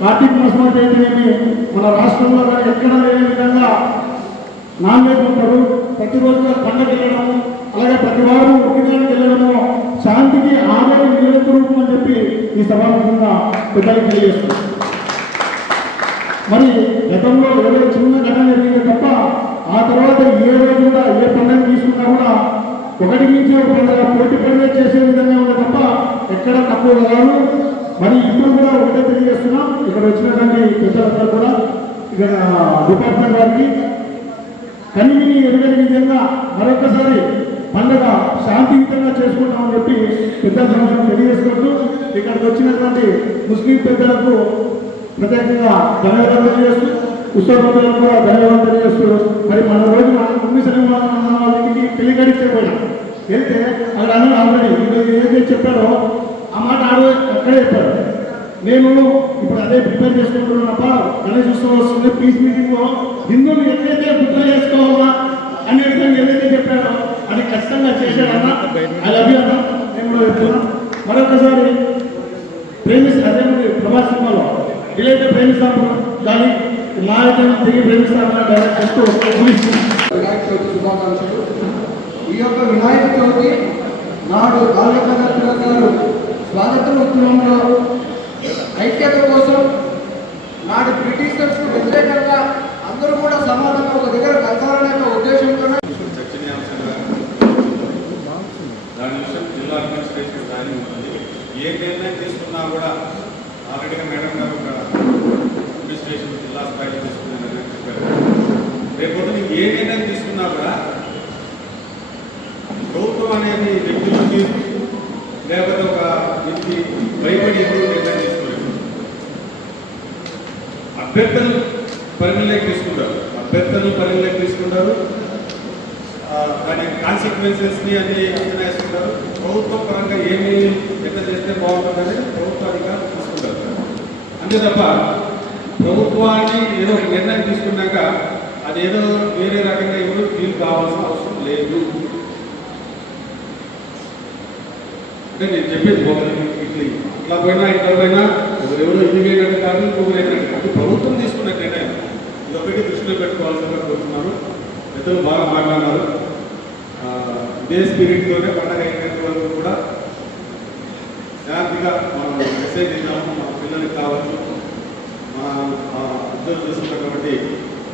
కార్తీక మాసం అయితేనేమి మన రాష్ట్రంలో కానీ ఎక్కడ లేని విధంగా నాన్ వెజ్ ఉంటారు. ప్రతిరోజు పండగ వెళ్ళడము, అలాగే ప్రతి వారం ఉద్యోగానికి వెళ్ళడము శాంతికి ఆదాయ నిరంతర రూపం అని చెప్పి ఈ సభాముఖంగా పెద్దలకు తెలియజేస్తుంది. మరి గతంలో ఏదో చిన్న ఘటన జరిగింది తప్ప ఆ తర్వాత ఏ రోజు కూడా ఏ పండుగ తీసుకున్నా కూడా ఒకటి నుంచి ఒక పండుగ పోటీ పడితే చేసే విధంగా ఉంది తప్ప ఎక్కడ తక్కువ కాదు. మరి ఇప్పుడు కూడా ఒకటే తెలియజేస్తున్నాం, ఇక్కడ వచ్చినటువంటి పెద్దలందరూ కూడా ఇక్కడ డిపార్ట్మెంట్ వారికి కనివిని ఎరుగని విధంగా మరొకసారి పండుగ శాంతియుతంగా చేసుకుంటామని చెప్పి పెద్ద సంవత్సరం తెలియజేసుకుంటూ ఇక్కడికి వచ్చినటువంటి ముస్లిం పెద్దలకు ప్రత్యేకంగా ధన్యవాదాలు తెలియజేస్తూ, ఉత్సవ పెద్దలకు కూడా ధన్యవాదాలు తెలియజేస్తూ, మరి మన రోజు వాళ్ళకి పెళ్లి గడిచిపోయినా వెళ్తే అక్కడ అన్న ఆల్రెడీ ఏదైతే చెప్పారో ఆ మాట అక్కడే చెప్పారు. నేను ఇప్పుడు అదే ప్రిపేర్ చేసుకుంటున్నానప్ప, గణేష్ ఉత్సవం వస్తుంది, పీస్ మీటింగ్లో హిందువులు ఎట్లయితే గుర్తు చేసుకోవాలా అనే విధంగా ఏదైతే చెప్పాడో అది ఖచ్చితంగా చేశాడన్నా. ఐ లవ్ యూ అన్న, నేను కూడా చెప్తున్నా. మరొకసారి అదే ప్రభాస్ సినిమాలో వీలైతే ప్రేమిస్తాము కానీ మా అయితే తిరిగి ప్రేమిస్తామని డైరెక్ట్ చేస్తూ వినాయక చవితి శుభాకాంక్షలు. ఈ యొక్క వినాయక చవితి నాడు బాలగంగాధర తిలక్ గారు స్వాగతం ఉద్యమంలో ఐక్యత కోసం నాడు బ్రిటిషర్స్ వ్యతిరేకంగా అందరూ కూడా సమానంగా ఒక దగ్గర కలసాలనే ఉద్దేశంతో చర్చనీయాంశంగా దాని విషయం జిల్లా అడ్మినిస్ట్రేషన్ స్థాయి ఉంటుంది. ఏ నిర్ణయం తీసుకున్నా కూడా ఆల్రెడీగా మేడం గారు ఒక అడ్మినిస్ట్రేషన్ జిల్లా స్థాయిలో తీసుకున్నారని చెప్పారు. రేపటి నీకు ఏ నిర్ణయం తీసుకున్నా కూడా ప్రభుత్వం అనేది వ్యక్తులకి లేకపోతే ఒక వ్యక్తి భయపడి ఎప్పుడు నిర్ణయం తీసుకోలేదు. అభ్యర్థులు పరిగణలోకి తీసుకుంటారు, దాని కాన్సిక్వెన్సెస్ని అన్ని అంచనా వేసుకుంటారు. ప్రభుత్వం పరంగా ఏమి ఎట్లా చేస్తే బాగుంటుందని ప్రభుత్వ అధికారులు తీసుకుంటారు. అంతే తప్ప ప్రభుత్వాన్ని ఏదో ఒక నిర్ణయం తీసుకున్నాక అదేదో వేరే రకంగా ఎవరు ఫీల్ కావాల్సిన అవసరం లేదు. అంటే నేను చెప్పేది ఇట్లా పోయినా ఎవరో ఇది వేయడం కాదు, ఇంకొకరు వేయడం కాదు, ప్రభుత్వం తీసుకున్న నిర్ణయం. ఇదొకటి దృష్టిలో పెట్టుకోవాల్సిందిగా కోరుతున్నారు. పెద్దలు బాగా మాట్లాడినారు. ఇదే స్పిరిట్తోనే పండగ అయినంత వరకు కూడా శాంతిగా మనం మెసేజ్ ఇద్దాము. మన పిల్లలకి కావచ్చు, మన అబ్జర్వ్ చేస్తున్నారు కాబట్టి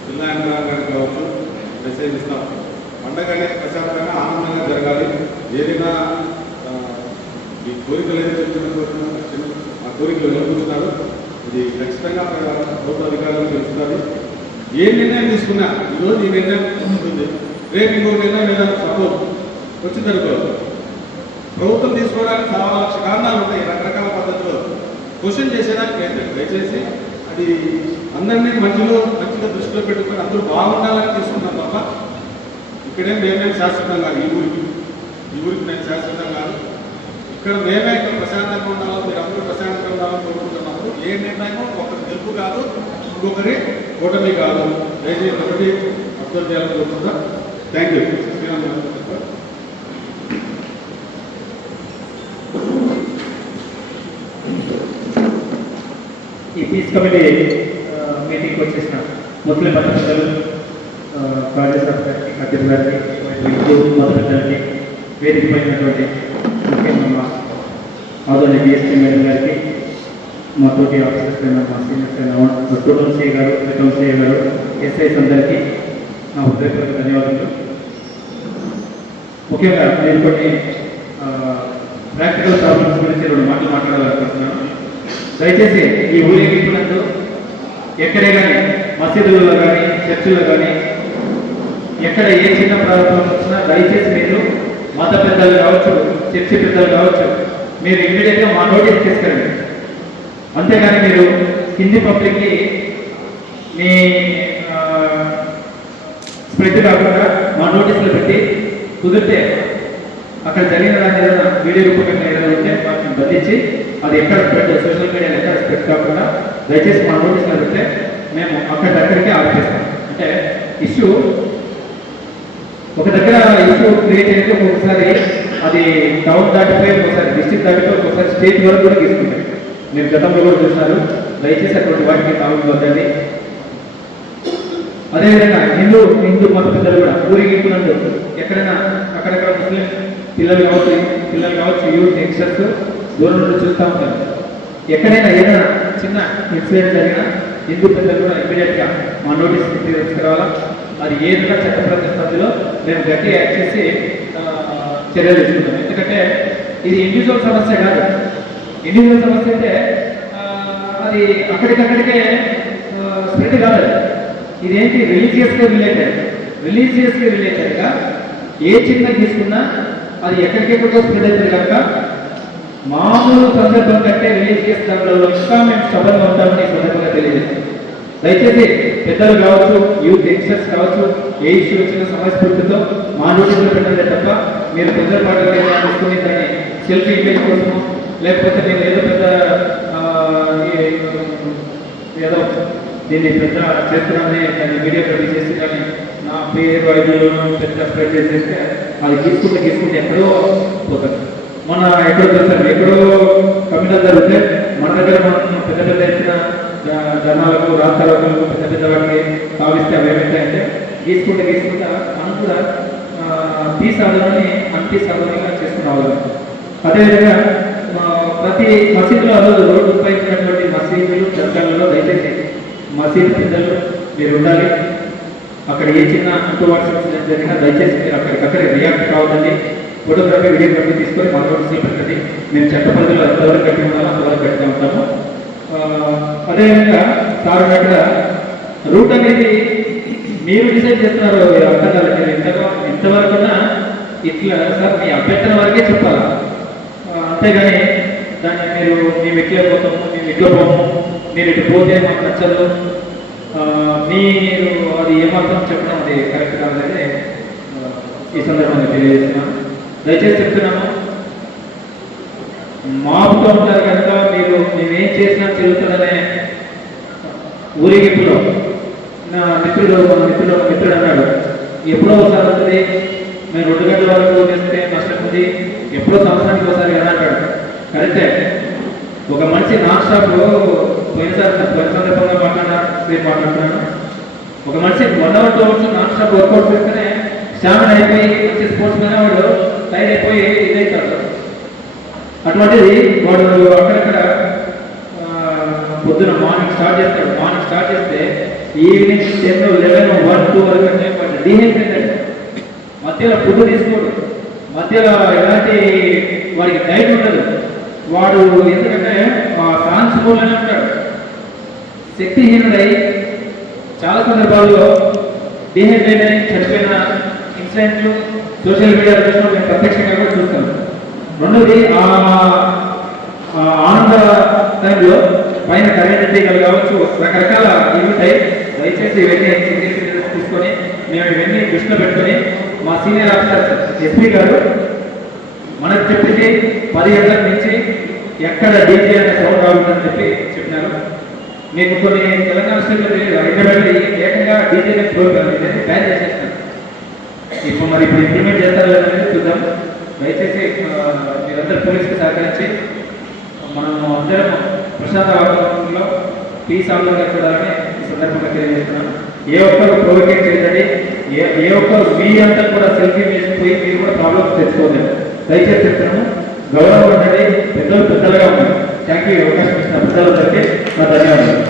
పిల్లల గారికి కావచ్చు మెసేజ్ ఇస్తాం. పండగ అనేది ప్రశాంతంగా ఆనందంగా జరగాలి. ఏదైనా ఈ కోరికలు ఏదైతే ఆ కోరికలు నిలబడుతున్నారు, ఇది ఖచ్చితంగా ప్రభుత్వ అధికారులు తెలుస్తున్నారు. ఏ నిర్ణయం తీసుకున్నా ఈరోజు ఈ నిర్ణయం ఉంటుంది, రేపు ఇంకో నిర్ణయం ఏదైనా సపోజ్ వచ్చిందనుకో, ప్రభుత్వం తీసుకోవడానికి చాలా లక్ష కారణాలు ఉంటాయి. రకరకాల పద్ధతిలో క్వశ్చన్ చేసేదానికి లేదు. దయచేసి అది అందరినీ మంచిగా దృష్టిలో పెట్టుకొని అందరూ బాగుండాలని తీసుకున్నాం తప్ప ఇక్కడేం మేమేం శాశ్వతం కాదు. ఈ ఊరికి ఈ ఊరికి నేను శాశ్వతం కాదు. ఇక్కడ మేమే ఇక్కడ ప్రశాంతంగా ఉండాలో, మీరు అందరూ ప్రశాంతంగా ఉండాలని కోరుకుంటున్నాము. ఏ నిర్ణయం ఒకరి గెలుపు కాదు, ఇంకొకరి ఓటమి కాదు. దయచేసి ఒకటి అబ్జర్వ్ చేయాలని కోరుకుంటా. Thank you. ఈ పీస్ కమిటీ మీటింగ్కి వచ్చేసిన ముస్లిం మత పెద్దలు, కార్యసభ గారికి, అధ్యక్షుల గారికి, హిందూ మత పెద్దలకి, వేదిక పైనటువంటి ముఖ్యంగా మా ఆదోని డిఎస్పీ మేడం గారికి, మా తోటి ఆఫీసర్స్ అయిన మా సీనియర్స్ అయిన టోటల్ సిఏ గారు, రిటర్న్ సిఏ గారు, ఎస్ఐస్ అందరికీ నా హృదయపూర్వక ధన్యవాదాలు. ముఖ్యంగా నేను కొన్ని ప్రాక్టికల్ ప్రాబ్లమ్స్ గురించి 2 మాటలు మాట్లాడాలనుకుంటున్నాను. దయచేసి ఈ ఊరేగింపునందు ఎక్కడే కానీ, మసీదులలో కానీ, చర్చిలో కానీ, ఎక్కడ ఏ చిన్న ప్రాబ్లం వచ్చినా దయచేసి మీరు మత పెద్దలు కావచ్చు, చర్చి పెద్దలు కావచ్చు, మీరు ఇమ్మీడియట్గా మా నోటీస్ తీసుకెళ్ళండి. అంతేగాని మీరు హిందీ పబ్లిక్కి మీ స్ప్రెడ్ కాకుండా మా నోటీసులు పెట్టి కుదిరితే అక్కడ జరిగిన దాని ఏదైనా వీడియో రూపకంగా ఏదైనా ఉంటే వాటిని బంధించి అది ఎక్కడ స్ప్రెడ్, సోషల్ మీడియాలో ఎక్కడ స్ప్రెడ్ కాకుండా దయచేసి మా నోటీసులు పెడితే మేము అక్కడికి ఆపేస్తాం. అంటే ఇష్యూ ఒక దగ్గర ఇష్యూ క్రియేట్ అయితే ఒకసారి అది టౌన్ దాటిపోయి, ఒకసారి డిస్ట్రిక్ట్ దాటిపోయి, ఒకసారి స్టేట్ వరకు కూడా తీసుకుంటాయి. మీరు గతంలో కూడా చూసినారు. దయచేసి అటువంటి వాటికి తాగుతూ వద్దండి. అదేవిధంగా హిందూ మత పెద్దలు కూడా ఊరేగింపునందు ఎక్కడైనా అక్కడక్కడ ముస్లిం పిల్లలు కావచ్చు, యూత్ యంగ్స్టర్స్ దూరం నుండి చూస్తూ ఉంటారు. ఎక్కడైనా ఏదైనా చిన్న ఇన్సిడెంట్ జరిగినా హిందూ పెద్దలు కూడా ఇమీడియట్గా మా నోటీస్ తీసుకురావాలా. అది ఏదైనా చట్టపరమైన పద్ధతిలో మేము గట్టి యాక్ట్ చేసి చర్యలు తీసుకుంటాం. ఎందుకంటే ఇది ఇండివిజువల్ సమస్య కాదు. ఇండివిజువల్ సమస్య అయితే అది అక్కడికక్కడికే స్ప్రెడ్ కాదు. ఇదేంటి రిలీజియస్గా రిలేటెడ్గా ఏ చిన్న తీసుకున్నా అది ఎక్కడికెక్కడికో స్ప్రెడ్ అవుతుంది కనుక మామూలు సందర్భం కంటే రిలీజియస్ దాంట్లో ఇంకా మేము స్టబన్గా ఉంటామని ఈ సందర్భంగా తెలియజేస్తాం. దయచేసి పెద్దలు కావచ్చు, యూత్ యంగ్స్టర్స్ కావచ్చు, ఏ ఇష్యూ వచ్చిన సమయస్ఫూర్తితో మా నోటీసులు పెట్టదే తప్ప మీరు తొందరపాటు తీసుకుని దాన్ని సెల్ఫీ ఇమేజ్ కోసము, లేకపోతే నేను ఏదో పెద్ద ఏదో దీన్ని పెద్ద చేస్తున్నానని దాన్ని వీడియో ప్రతి చేసి కానీ నా పేరు ఐదులను పెద్ద స్ప్రెడ్ చేసేస్తే అది తీసుకుంటే ఎక్కడో పోతుంది. మన ఎక్కడో తెలుస్తాను, ఎక్కడో కమ్యూనల్ జరిగితే మన దగ్గర మనం పెద్ద ఎత్తున ధర్నాలకు, రాష్ట్రాలకు, పెద్ద వాటికి తావిస్తే అవి ఏమిటాయంటే తీసుకుంటే మనం కూడా పీస్ ఆధారాన్ని అన్పీస్ ఆధారంగా చేసుకున్నాం. అదేవిధంగా ప్రతి మసీదులో రోడ్డు ఉపయోగించినటువంటి మసీదులు, దర్గాలలో దయచేసి మసీదు పెద్దలు మీరు ఉండాలి. అక్కడ ఏ చిన్న అంటువాడ్స్ ఇన్సిడెంట్ జరిగినా దయచేసి మీరు అక్కడికక్కడే రియాక్ట్ కావద్దండి. ఫోటోగ్రఫీ, వీడియోగ్రఫీ తీసుకొని మా నోటీసులు పెట్టండి. మేము చట్ట పరిధిలో ఎంతవరకు కట్టి ఉండాలో అంతవరకు కట్టిగా ఉంటాము. అదేవిధంగా సార్ అక్కడ రూట్ అనేది మీరు డిసైడ్ చేస్తున్నారు. అర్థం కాదు, మీరు ఇంతవరకు ఇట్లా సార్ మీ అభ్యర్థన వరకే చెప్పాలి. అంతేగాని దాన్ని మేము ఎట్లా పోతాము, మేము ఎట్లా పోము, మీరు ఇటు పోతే మాకు నచ్చదు, మీరు అది ఏమాత్రం చెప్పడం అది కరెక్ట్ కాదని ఈ సందర్భంగా తెలియజేస్తున్నాను. దయచేసి చెప్తున్నాను, మాపుతో ఉంటారు కనుక మేమేం చేసినా చెల్లుతుందనే ఊరేగింపులో మన మిత్రుడు అన్నాడు, ఎప్పుడో ఒకసారి వస్తుంది, మేము 2 గంటల వరకు వేస్తే నష్టం ఉంది, ఎప్పుడో సంవత్సరానికి ఒకసారి కదా అంటాడు. కరెక్టే. ఒక మనిషి నాన్ స్టాప్ పోయిన సందర్భంగా మాట్లాడుతున్నాను. ఒక మనిషి 1 hour 2 hours non stop workout చేస్తేనే స్టామినా అయిపోయి మంచి స్పోర్ట్స్ మీద వాడు టైర్ అయిపోయి ఇదవుతాడు. అటువంటిది వాడు అక్కడక్కడ పొద్దున మార్నింగ్ స్టార్ట్ చేస్తే ఈవినింగ్ 10, 11, 1, 2 వరకు అంటే వాడు డీహైడ్రేటెడ్. మధ్యలో ఫుడ్ తీసుకోడు, మధ్యలో ఎలాంటి వాడికి డైట్ ఉండదు. వాడు ఎందుకంటే ట్రాన్స్పోర్ట్లోనే ఉంటాడు. శక్తిహీనుడై చాలా సందర్భాల్లో డిహైడ్రేట్ అయి చనిపోయిన ఇన్సిడెంట్లు సోషల్ మీడియాలో చూసినా మేము ప్రత్యక్షంగా కూడా చూస్తాం. రెండోది ఆనంద టైంలో పైన కరెంట్ తీగలు కావచ్చు, రకరకాల ఉంటాయి. దయచేసి ఇవన్నీ తీసుకొని మేము ఇవన్నీ దృష్టిలో పెట్టుకొని మా సీనియర్ ఆఫీసర్స్ ఎస్పీ గారు మనకు చెప్పింది 10 గంటల నుంచి ఎక్కడ డీజే అనే సౌండ్ రావద్దని చెప్పి చెప్పినారు. మీకు కొన్ని తెలంగాణ స్టేట్లో తెలియదు, హైదరాబాద్లో ఏకంగా డీజే ప్రోగ్రామ్ బ్యాన్ చేసేస్తున్నారు. ఇప్పుడు మరి ఇప్పుడు ఇంప్లిమెంట్ చేస్తారో లేదనేది చూద్దాం. దయచేసి మీరందరూ పోలీసుకి సహకరించి మనం అందరం ప్రశాంత వాతావరణంలో పీస్ ఆందోళనగా చూడాలని ఈ సందర్భంగా తెలియజేస్తున్నాను. ఏ ఒక్కరు ప్రొవోకేట్ చేయకండి, ఏ ఒక్కరు మీ అంతా కూడా సెల్ఫీ వేసిపోయి మీరు కూడా ప్రాబ్లమ్స్ తెచ్చుకోలేదు. దయచేసి చెప్తున్నాను, గౌరవం అనేది పెద్దలుగా ఉన్నారు. Thank you. అవకాశం ఇచ్చిన పెద్దలందరికీ నా ధన్యవాదాలు.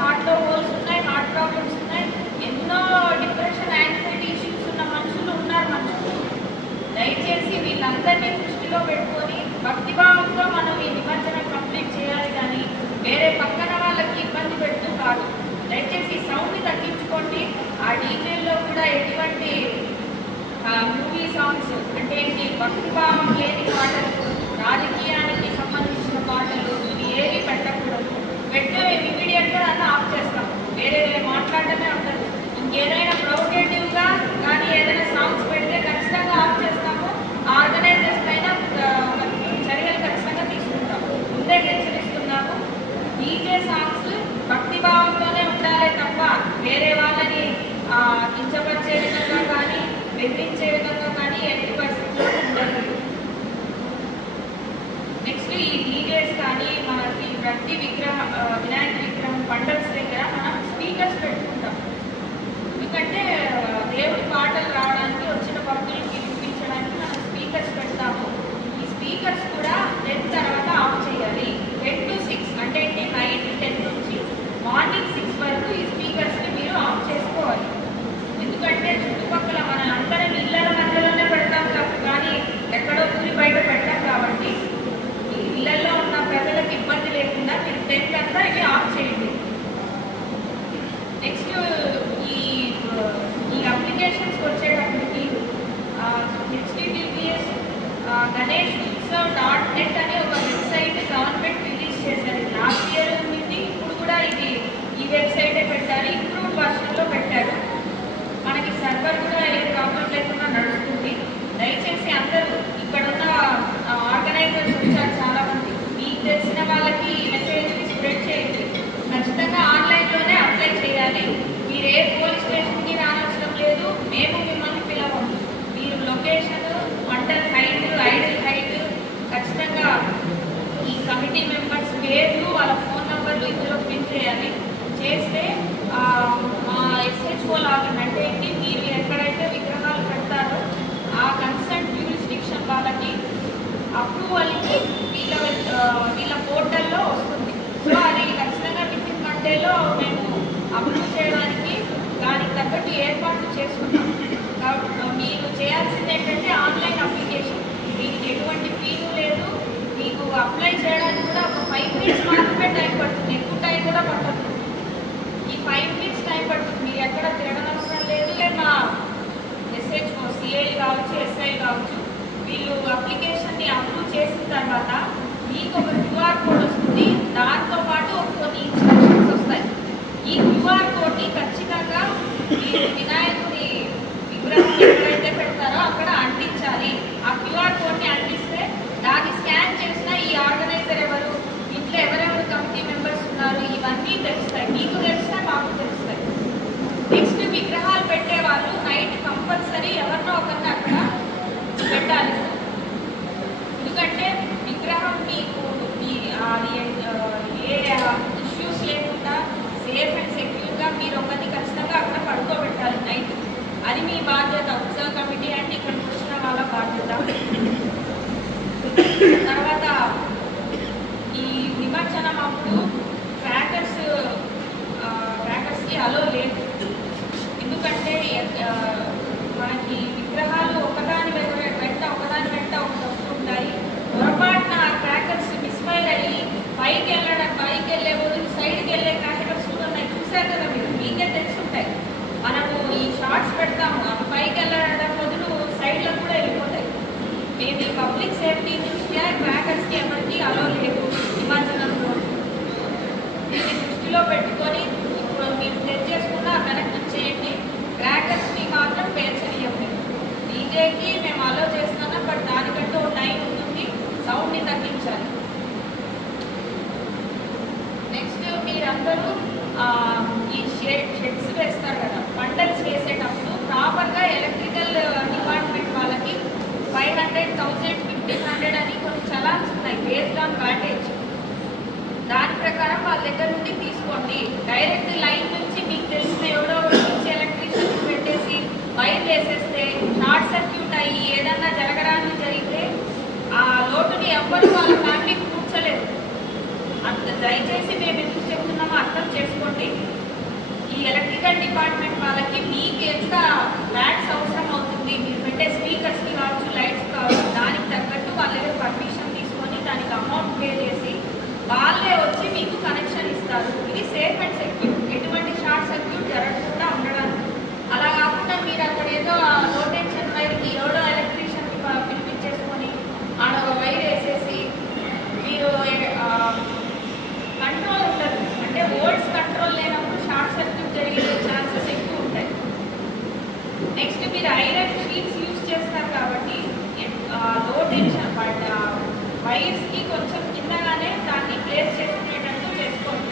హార్ట్లో హోల్స్ ఉన్నాయి, హార్ట్ ప్రాబ్లమ్స్ ఉన్నాయి, ఎన్నో డిప్రెషన్, యాంగ్జైటీ ఇష్యూస్ వీళ్ళందరినీ దృష్టిలో పెట్టుకొని భక్తిభావంతో మనం ఈ నిమజ్జనం కంప్లీట్ చేయాలి, కానీ వేరే పక్కన వాళ్ళకి ఇబ్బంది పెడుతూ కాదు. దయచేసి ఈ సౌండ్ని తగ్గించుకోండి. ఆ డీజేల్లో కూడా ఎటువంటి మూవీ సాంగ్స్ అంటే ఏంటి, భక్తిభావం లేని పాటలు, రాజకీయానికి సంబంధించిన పాటలు ఇవి ఏవి పెట్టకూడదు. పెట్టే ఇమీడియట్గా అన్న ఆఫ్ చేస్తాం, వేరే మాట్లాడటమే ఉంటుంది. ఇంకేదైనా ప్రొవోకేటివ్గా కానీ ఏదైనా సాంగ్స్ పెడితే ఖచ్చితంగా ఆఫ్ చేస్తాము. ఆర్గనైజర్స్ పైన చర్యలు ఖచ్చితంగా తీసుకుంటాము. ముందే హెచ్చరిస్తున్నాము. డీజే సాంగ్స్ భక్తిభావంతోనే ఉండాలి తప్ప వేరే వాళ్ళని కించపరిచే విధంగా కానీ బెదిరించే విధంగా కానీ ఎట్టి పరిస్థితుల్లో ఉండదు. నెక్స్ట్ ఈ డీజేస్ కానీ మనకి ప్రతి వినాయక విగ్రహం పండల్స్ దగ్గర మనం స్పీకర్స్ పెట్టుకుంటాం. ఎందుకంటే దేవుడి పాటలు రావడానికి వచ్చిన భక్తులకి వినిపించడానికి మనం స్పీకర్స్ పెడతాము. ఈ స్పీకర్స్ కూడా 10 తర్వాత ఆఫ్ చేయాలి. 10 to 6 అంటే నైట్ 10 నుంచి మార్నింగ్ 6 వరకు ఈ స్పీకర్స్ని మీరు ఆఫ్ చేసుకోవాలి. ఎందుకంటే చుట్టుపక్కల మన అందరం ఇళ్ళ మధ్యలోనే పెడతాం కానీ ఎక్కడో ఊరి బయట పెట్టాం కాబట్టి ఇళ్లలో ఉన్న ప్రజలకు ఇబ్బంది లేకుండా మీరు 10 అంతా ఇవి ఆఫ్ చేయండి. నెక్స్ట్ ఈ అప్లికేషన్స్కి వచ్చేటప్పటికి HTTPS గణేష్ ఉత్సవ్.net అనే ఒక వెబ్సైట్ గవర్నమెంట్ రిలీజ్ చేశారు. లాస్ట్ ఇయర్ ఉంది, ఇప్పుడు కూడా ఈ వెబ్సైటే పెట్టారు. ఇంప్రూవ్డ్ వర్షన్లో పెట్టారు. మనకి సర్వర్ కూడా ఏ ప్రాబ్లం లేకుండా నడుస్తుంది. దయచేసి అందరూ ఇక్కడ ఉన్న ఆర్గనైజర్స్ వచ్చారు చాలామంది, మీకు తెలిసిన వాళ్ళకి మెసేజ్ని స్ప్రెడ్ చేయండి. ఖచ్చితంగా ఆన్లైన్లోనే అప్లై చేయాలి. మీరు ఏ పోలీస్ స్టేషన్కి రానవసరం లేదు. మేము మిమ్మల్ని పిలవము. మీరు లొకేషన్, మంటల్ హైట్, ఐడల్ హైట్, ఖచ్చితంగా ఈ కమిటీ మెంబర్స్ పేర్లు, వాళ్ళ ఫోన్ నెంబర్లు ఇందులో ఫిల్ చేయాలి. చేస్తే మా SHO లాగిన్ అంటే ఏంటి, మీరు ఎక్కడైతే విగ్రహాలు పెడతారో ఆ కన్సర్న్ జ్యూరిస్డిక్షన్ వాళ్ళకి అప్రూవల్కి వీళ్ళ పోర్టల్లో వస్తుంది. సో అది ఖచ్చితంగా వితిన్ 1 డేలో మేము అప్రూవ్ చేయడానికి దానికి తగ్గట్టు ఏర్పాట్లు చేసుకుంటాం. మీరు చేయాల్సింది ఏంటంటే ఆన్లైన్ అప్లికేషన్. దీనికి ఎటువంటి ఫీజు లేదు. మీకు అప్లై చేయడానికి కూడా ఒక 5 minutes మాత్రమే టైం పడుతుంది, ఎక్కువ టైం కూడా పట్టదు. ఈ 5 minutes టైం పడుతుంది. మీరు ఎక్కడ తిరగనవసరం లేదు. మా SHO CI కావచ్చు, SI కావచ్చు, వీళ్ళు అప్లికేషన్ని అప్రూవ్ చేసిన తర్వాత మీకు ఒక QR కోడ్ వస్తుంది. దాంతోపాటు కొన్ని ఇన్స్ట్రక్షన్స్ వస్తాయి. ఈ QR కోడ్ని ఖచ్చితంగా మీరు వినాయకుడి విగ్రహం ఎక్కడైతే పెడతారో అక్కడ అంటించాలి. ఆ QR కోడ్ని అంటిస్తే దాన్ని స్కాన్ చేసిన ఈ ఆర్గనైజర్ ఎవరు, ఇంట్లో ఎవరెవరు కమిటీ మెంబర్స్ ఉన్నారు, ఇవన్నీ తెలుస్తాయి. మీకు తెలుస్తాయి, మాకు తెలుస్తాయి. నెక్స్ట్ విగ్రహాలు పెట్టే వాళ్ళు నైట్ కంపల్సరీ ఎవరినో ఒకరిని అక్కడ పెట్టాలి. ఎందుకంటే విగ్రహం మీకు ఏ ఇష్యూస్ లేకుండా సేఫ్ అండ్ సెక్యూర్గా మీరు ఒకరిని ఖచ్చితంగా అక్కడ పడుకోబెట్టాలి నైట్. అది మీ బాధ్యత. ఉత్సవ కమిటీ అంటే ఇక్కడికి వచ్చిన వాళ్ళ బాధ్యత. తర్వాత ఈ నిమజ్జనం అప్పుడు క్రాకర్స్కి అలో లేదు. ఎందుకంటే మనకి విగ్రహాలు ఒకదాని వెంట ఒకటి వస్తుంటాయి. పొరపాటున క్రాకర్స్ మిస్ఫైర్ అయ్యి పైకి వెళ్ళే బదులు సైడ్కి వెళ్ళే క్రాకర్స్ కూడా ఉన్నాయి. చూసారు కదా మీరు, మీకే తెలుసుంటాయి. మనము ఈ షార్ట్స్ పెడతాము, అవి పైకి వెళ్ళడం బదులు సైడ్లో కూడా వెళ్ళిపోతాయి. మేము ఈ పబ్లిక్ సేఫ్టీ దృష్ట్యా క్రాకర్స్కి ఎవరికి అలో లేదు నిమజ్జనంలో. దీన్ని దృష్టిలో పెట్టుకొని ఇప్పుడు మీరు తెచ్చేసుకున్నా కనెక్ట్ చేయండి. క్రాకర్స్ని మాత్రం పేర్చనియండి. డీజేకి మేము అలో చేస్తున్నాం, బట్ దానికంటే ఒక టైం ఉంటుంది. సౌండ్ని తగ్గించాలి. నెక్స్ట్ మీరందరూ ఈ షెడ్స్ వేస్తారు కదా, పంటల్స్ వేసేటప్పుడు ప్రాపర్గా ఎలక్ట్రికల్ డిపార్ట్మెంట్ వాళ్ళకి 500, 1000, 1500 అని కొన్ని చలాన్స్ ఉన్నాయి బేస్డ్ ఆన్ వాటేజ్. దాని ప్రకారం వాళ్ళ దగ్గర నుండి తీసుకోండి. డైరెక్ట్ లైన్ నుంచి మీకు తెలిసిన ఎవరో నుంచి ఎలక్ట్రీషియన్ పెట్టేసి వైర్ వేసేస్తే షార్ట్ సర్క్యూట్ అయ్యి ఏదన్నా జరగడానికి జరిగితే ఆ లోటుని ఎవ్వరు వాళ్ళ ఫ్యామిలీకి కూర్చోలేదు. దయచేసి మేము ఎందుకు చెప్తున్నామో అర్థం చేసుకోండి. ఈ ఎలక్ట్రికల్ డిపార్ట్మెంట్ వాళ్ళకి మీకు ఎంత బ్యాట్స్ అవసరం అవుతుంది, మీరు పెట్టే స్పీకర్స్కి కావచ్చు, లైట్స్ కావచ్చు, దానికి వైర్స్కి కొంచెం కిందగానే దాన్ని ప్లేస్ చేసుకునేటట్టు చేసుకోండి.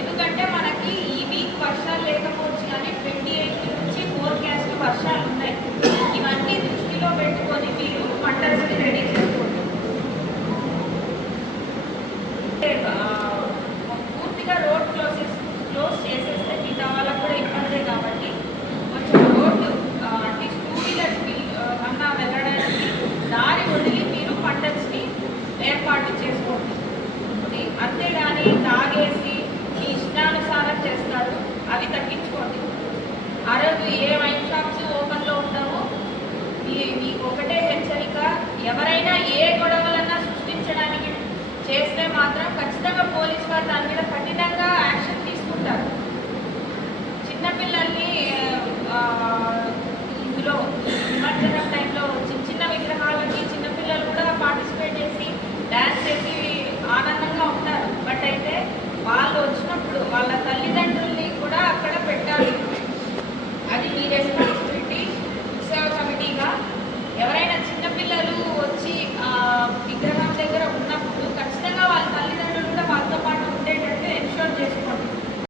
ఎందుకంటే మనకి ఈ వీక్ వర్షాలు లేకపోవచ్చు, కానీ 28 నుంచి ఫోర్కాస్ట్ వర్షాలు ఉన్నాయి. ఇవన్నీ దృష్టిలో పెట్టుకొని మీరు పంటల్ని రెడీ చేసుకోండి. పూర్తిగా రోడ్ క్లోజ్ చేసేస్తే మిగతా వాళ్ళకు కూడా ఇబ్బందే కాబట్టి కొంచెం రోడ్డు అట్లీస్ట్ 2 వీలర్స్కి అన్నా వెళ్ళడానికి దారి వదిలి మీరు పంటల్స్ని ఏర్పాటు చేసుకోండి. అంతేగాని తాగేసి మీ ఇష్టానుసారం చేస్తారు, అవి తగ్గించుకోండి. ఆ రోజు ఏ వైన్ షాప్స్ ఓపెన్లో ఉండవో మీకు ఒకటే హెచ్చరిక, ఎవరైనా ఏ గొడవలన్నా సృష్టించడానికి చేస్తే మాత్రం ఖచ్చితంగా పోలీసు వారు దాని మీద కఠినంగా యాక్షన్ తీసుకుంటారు. చిన్నపిల్లల్ని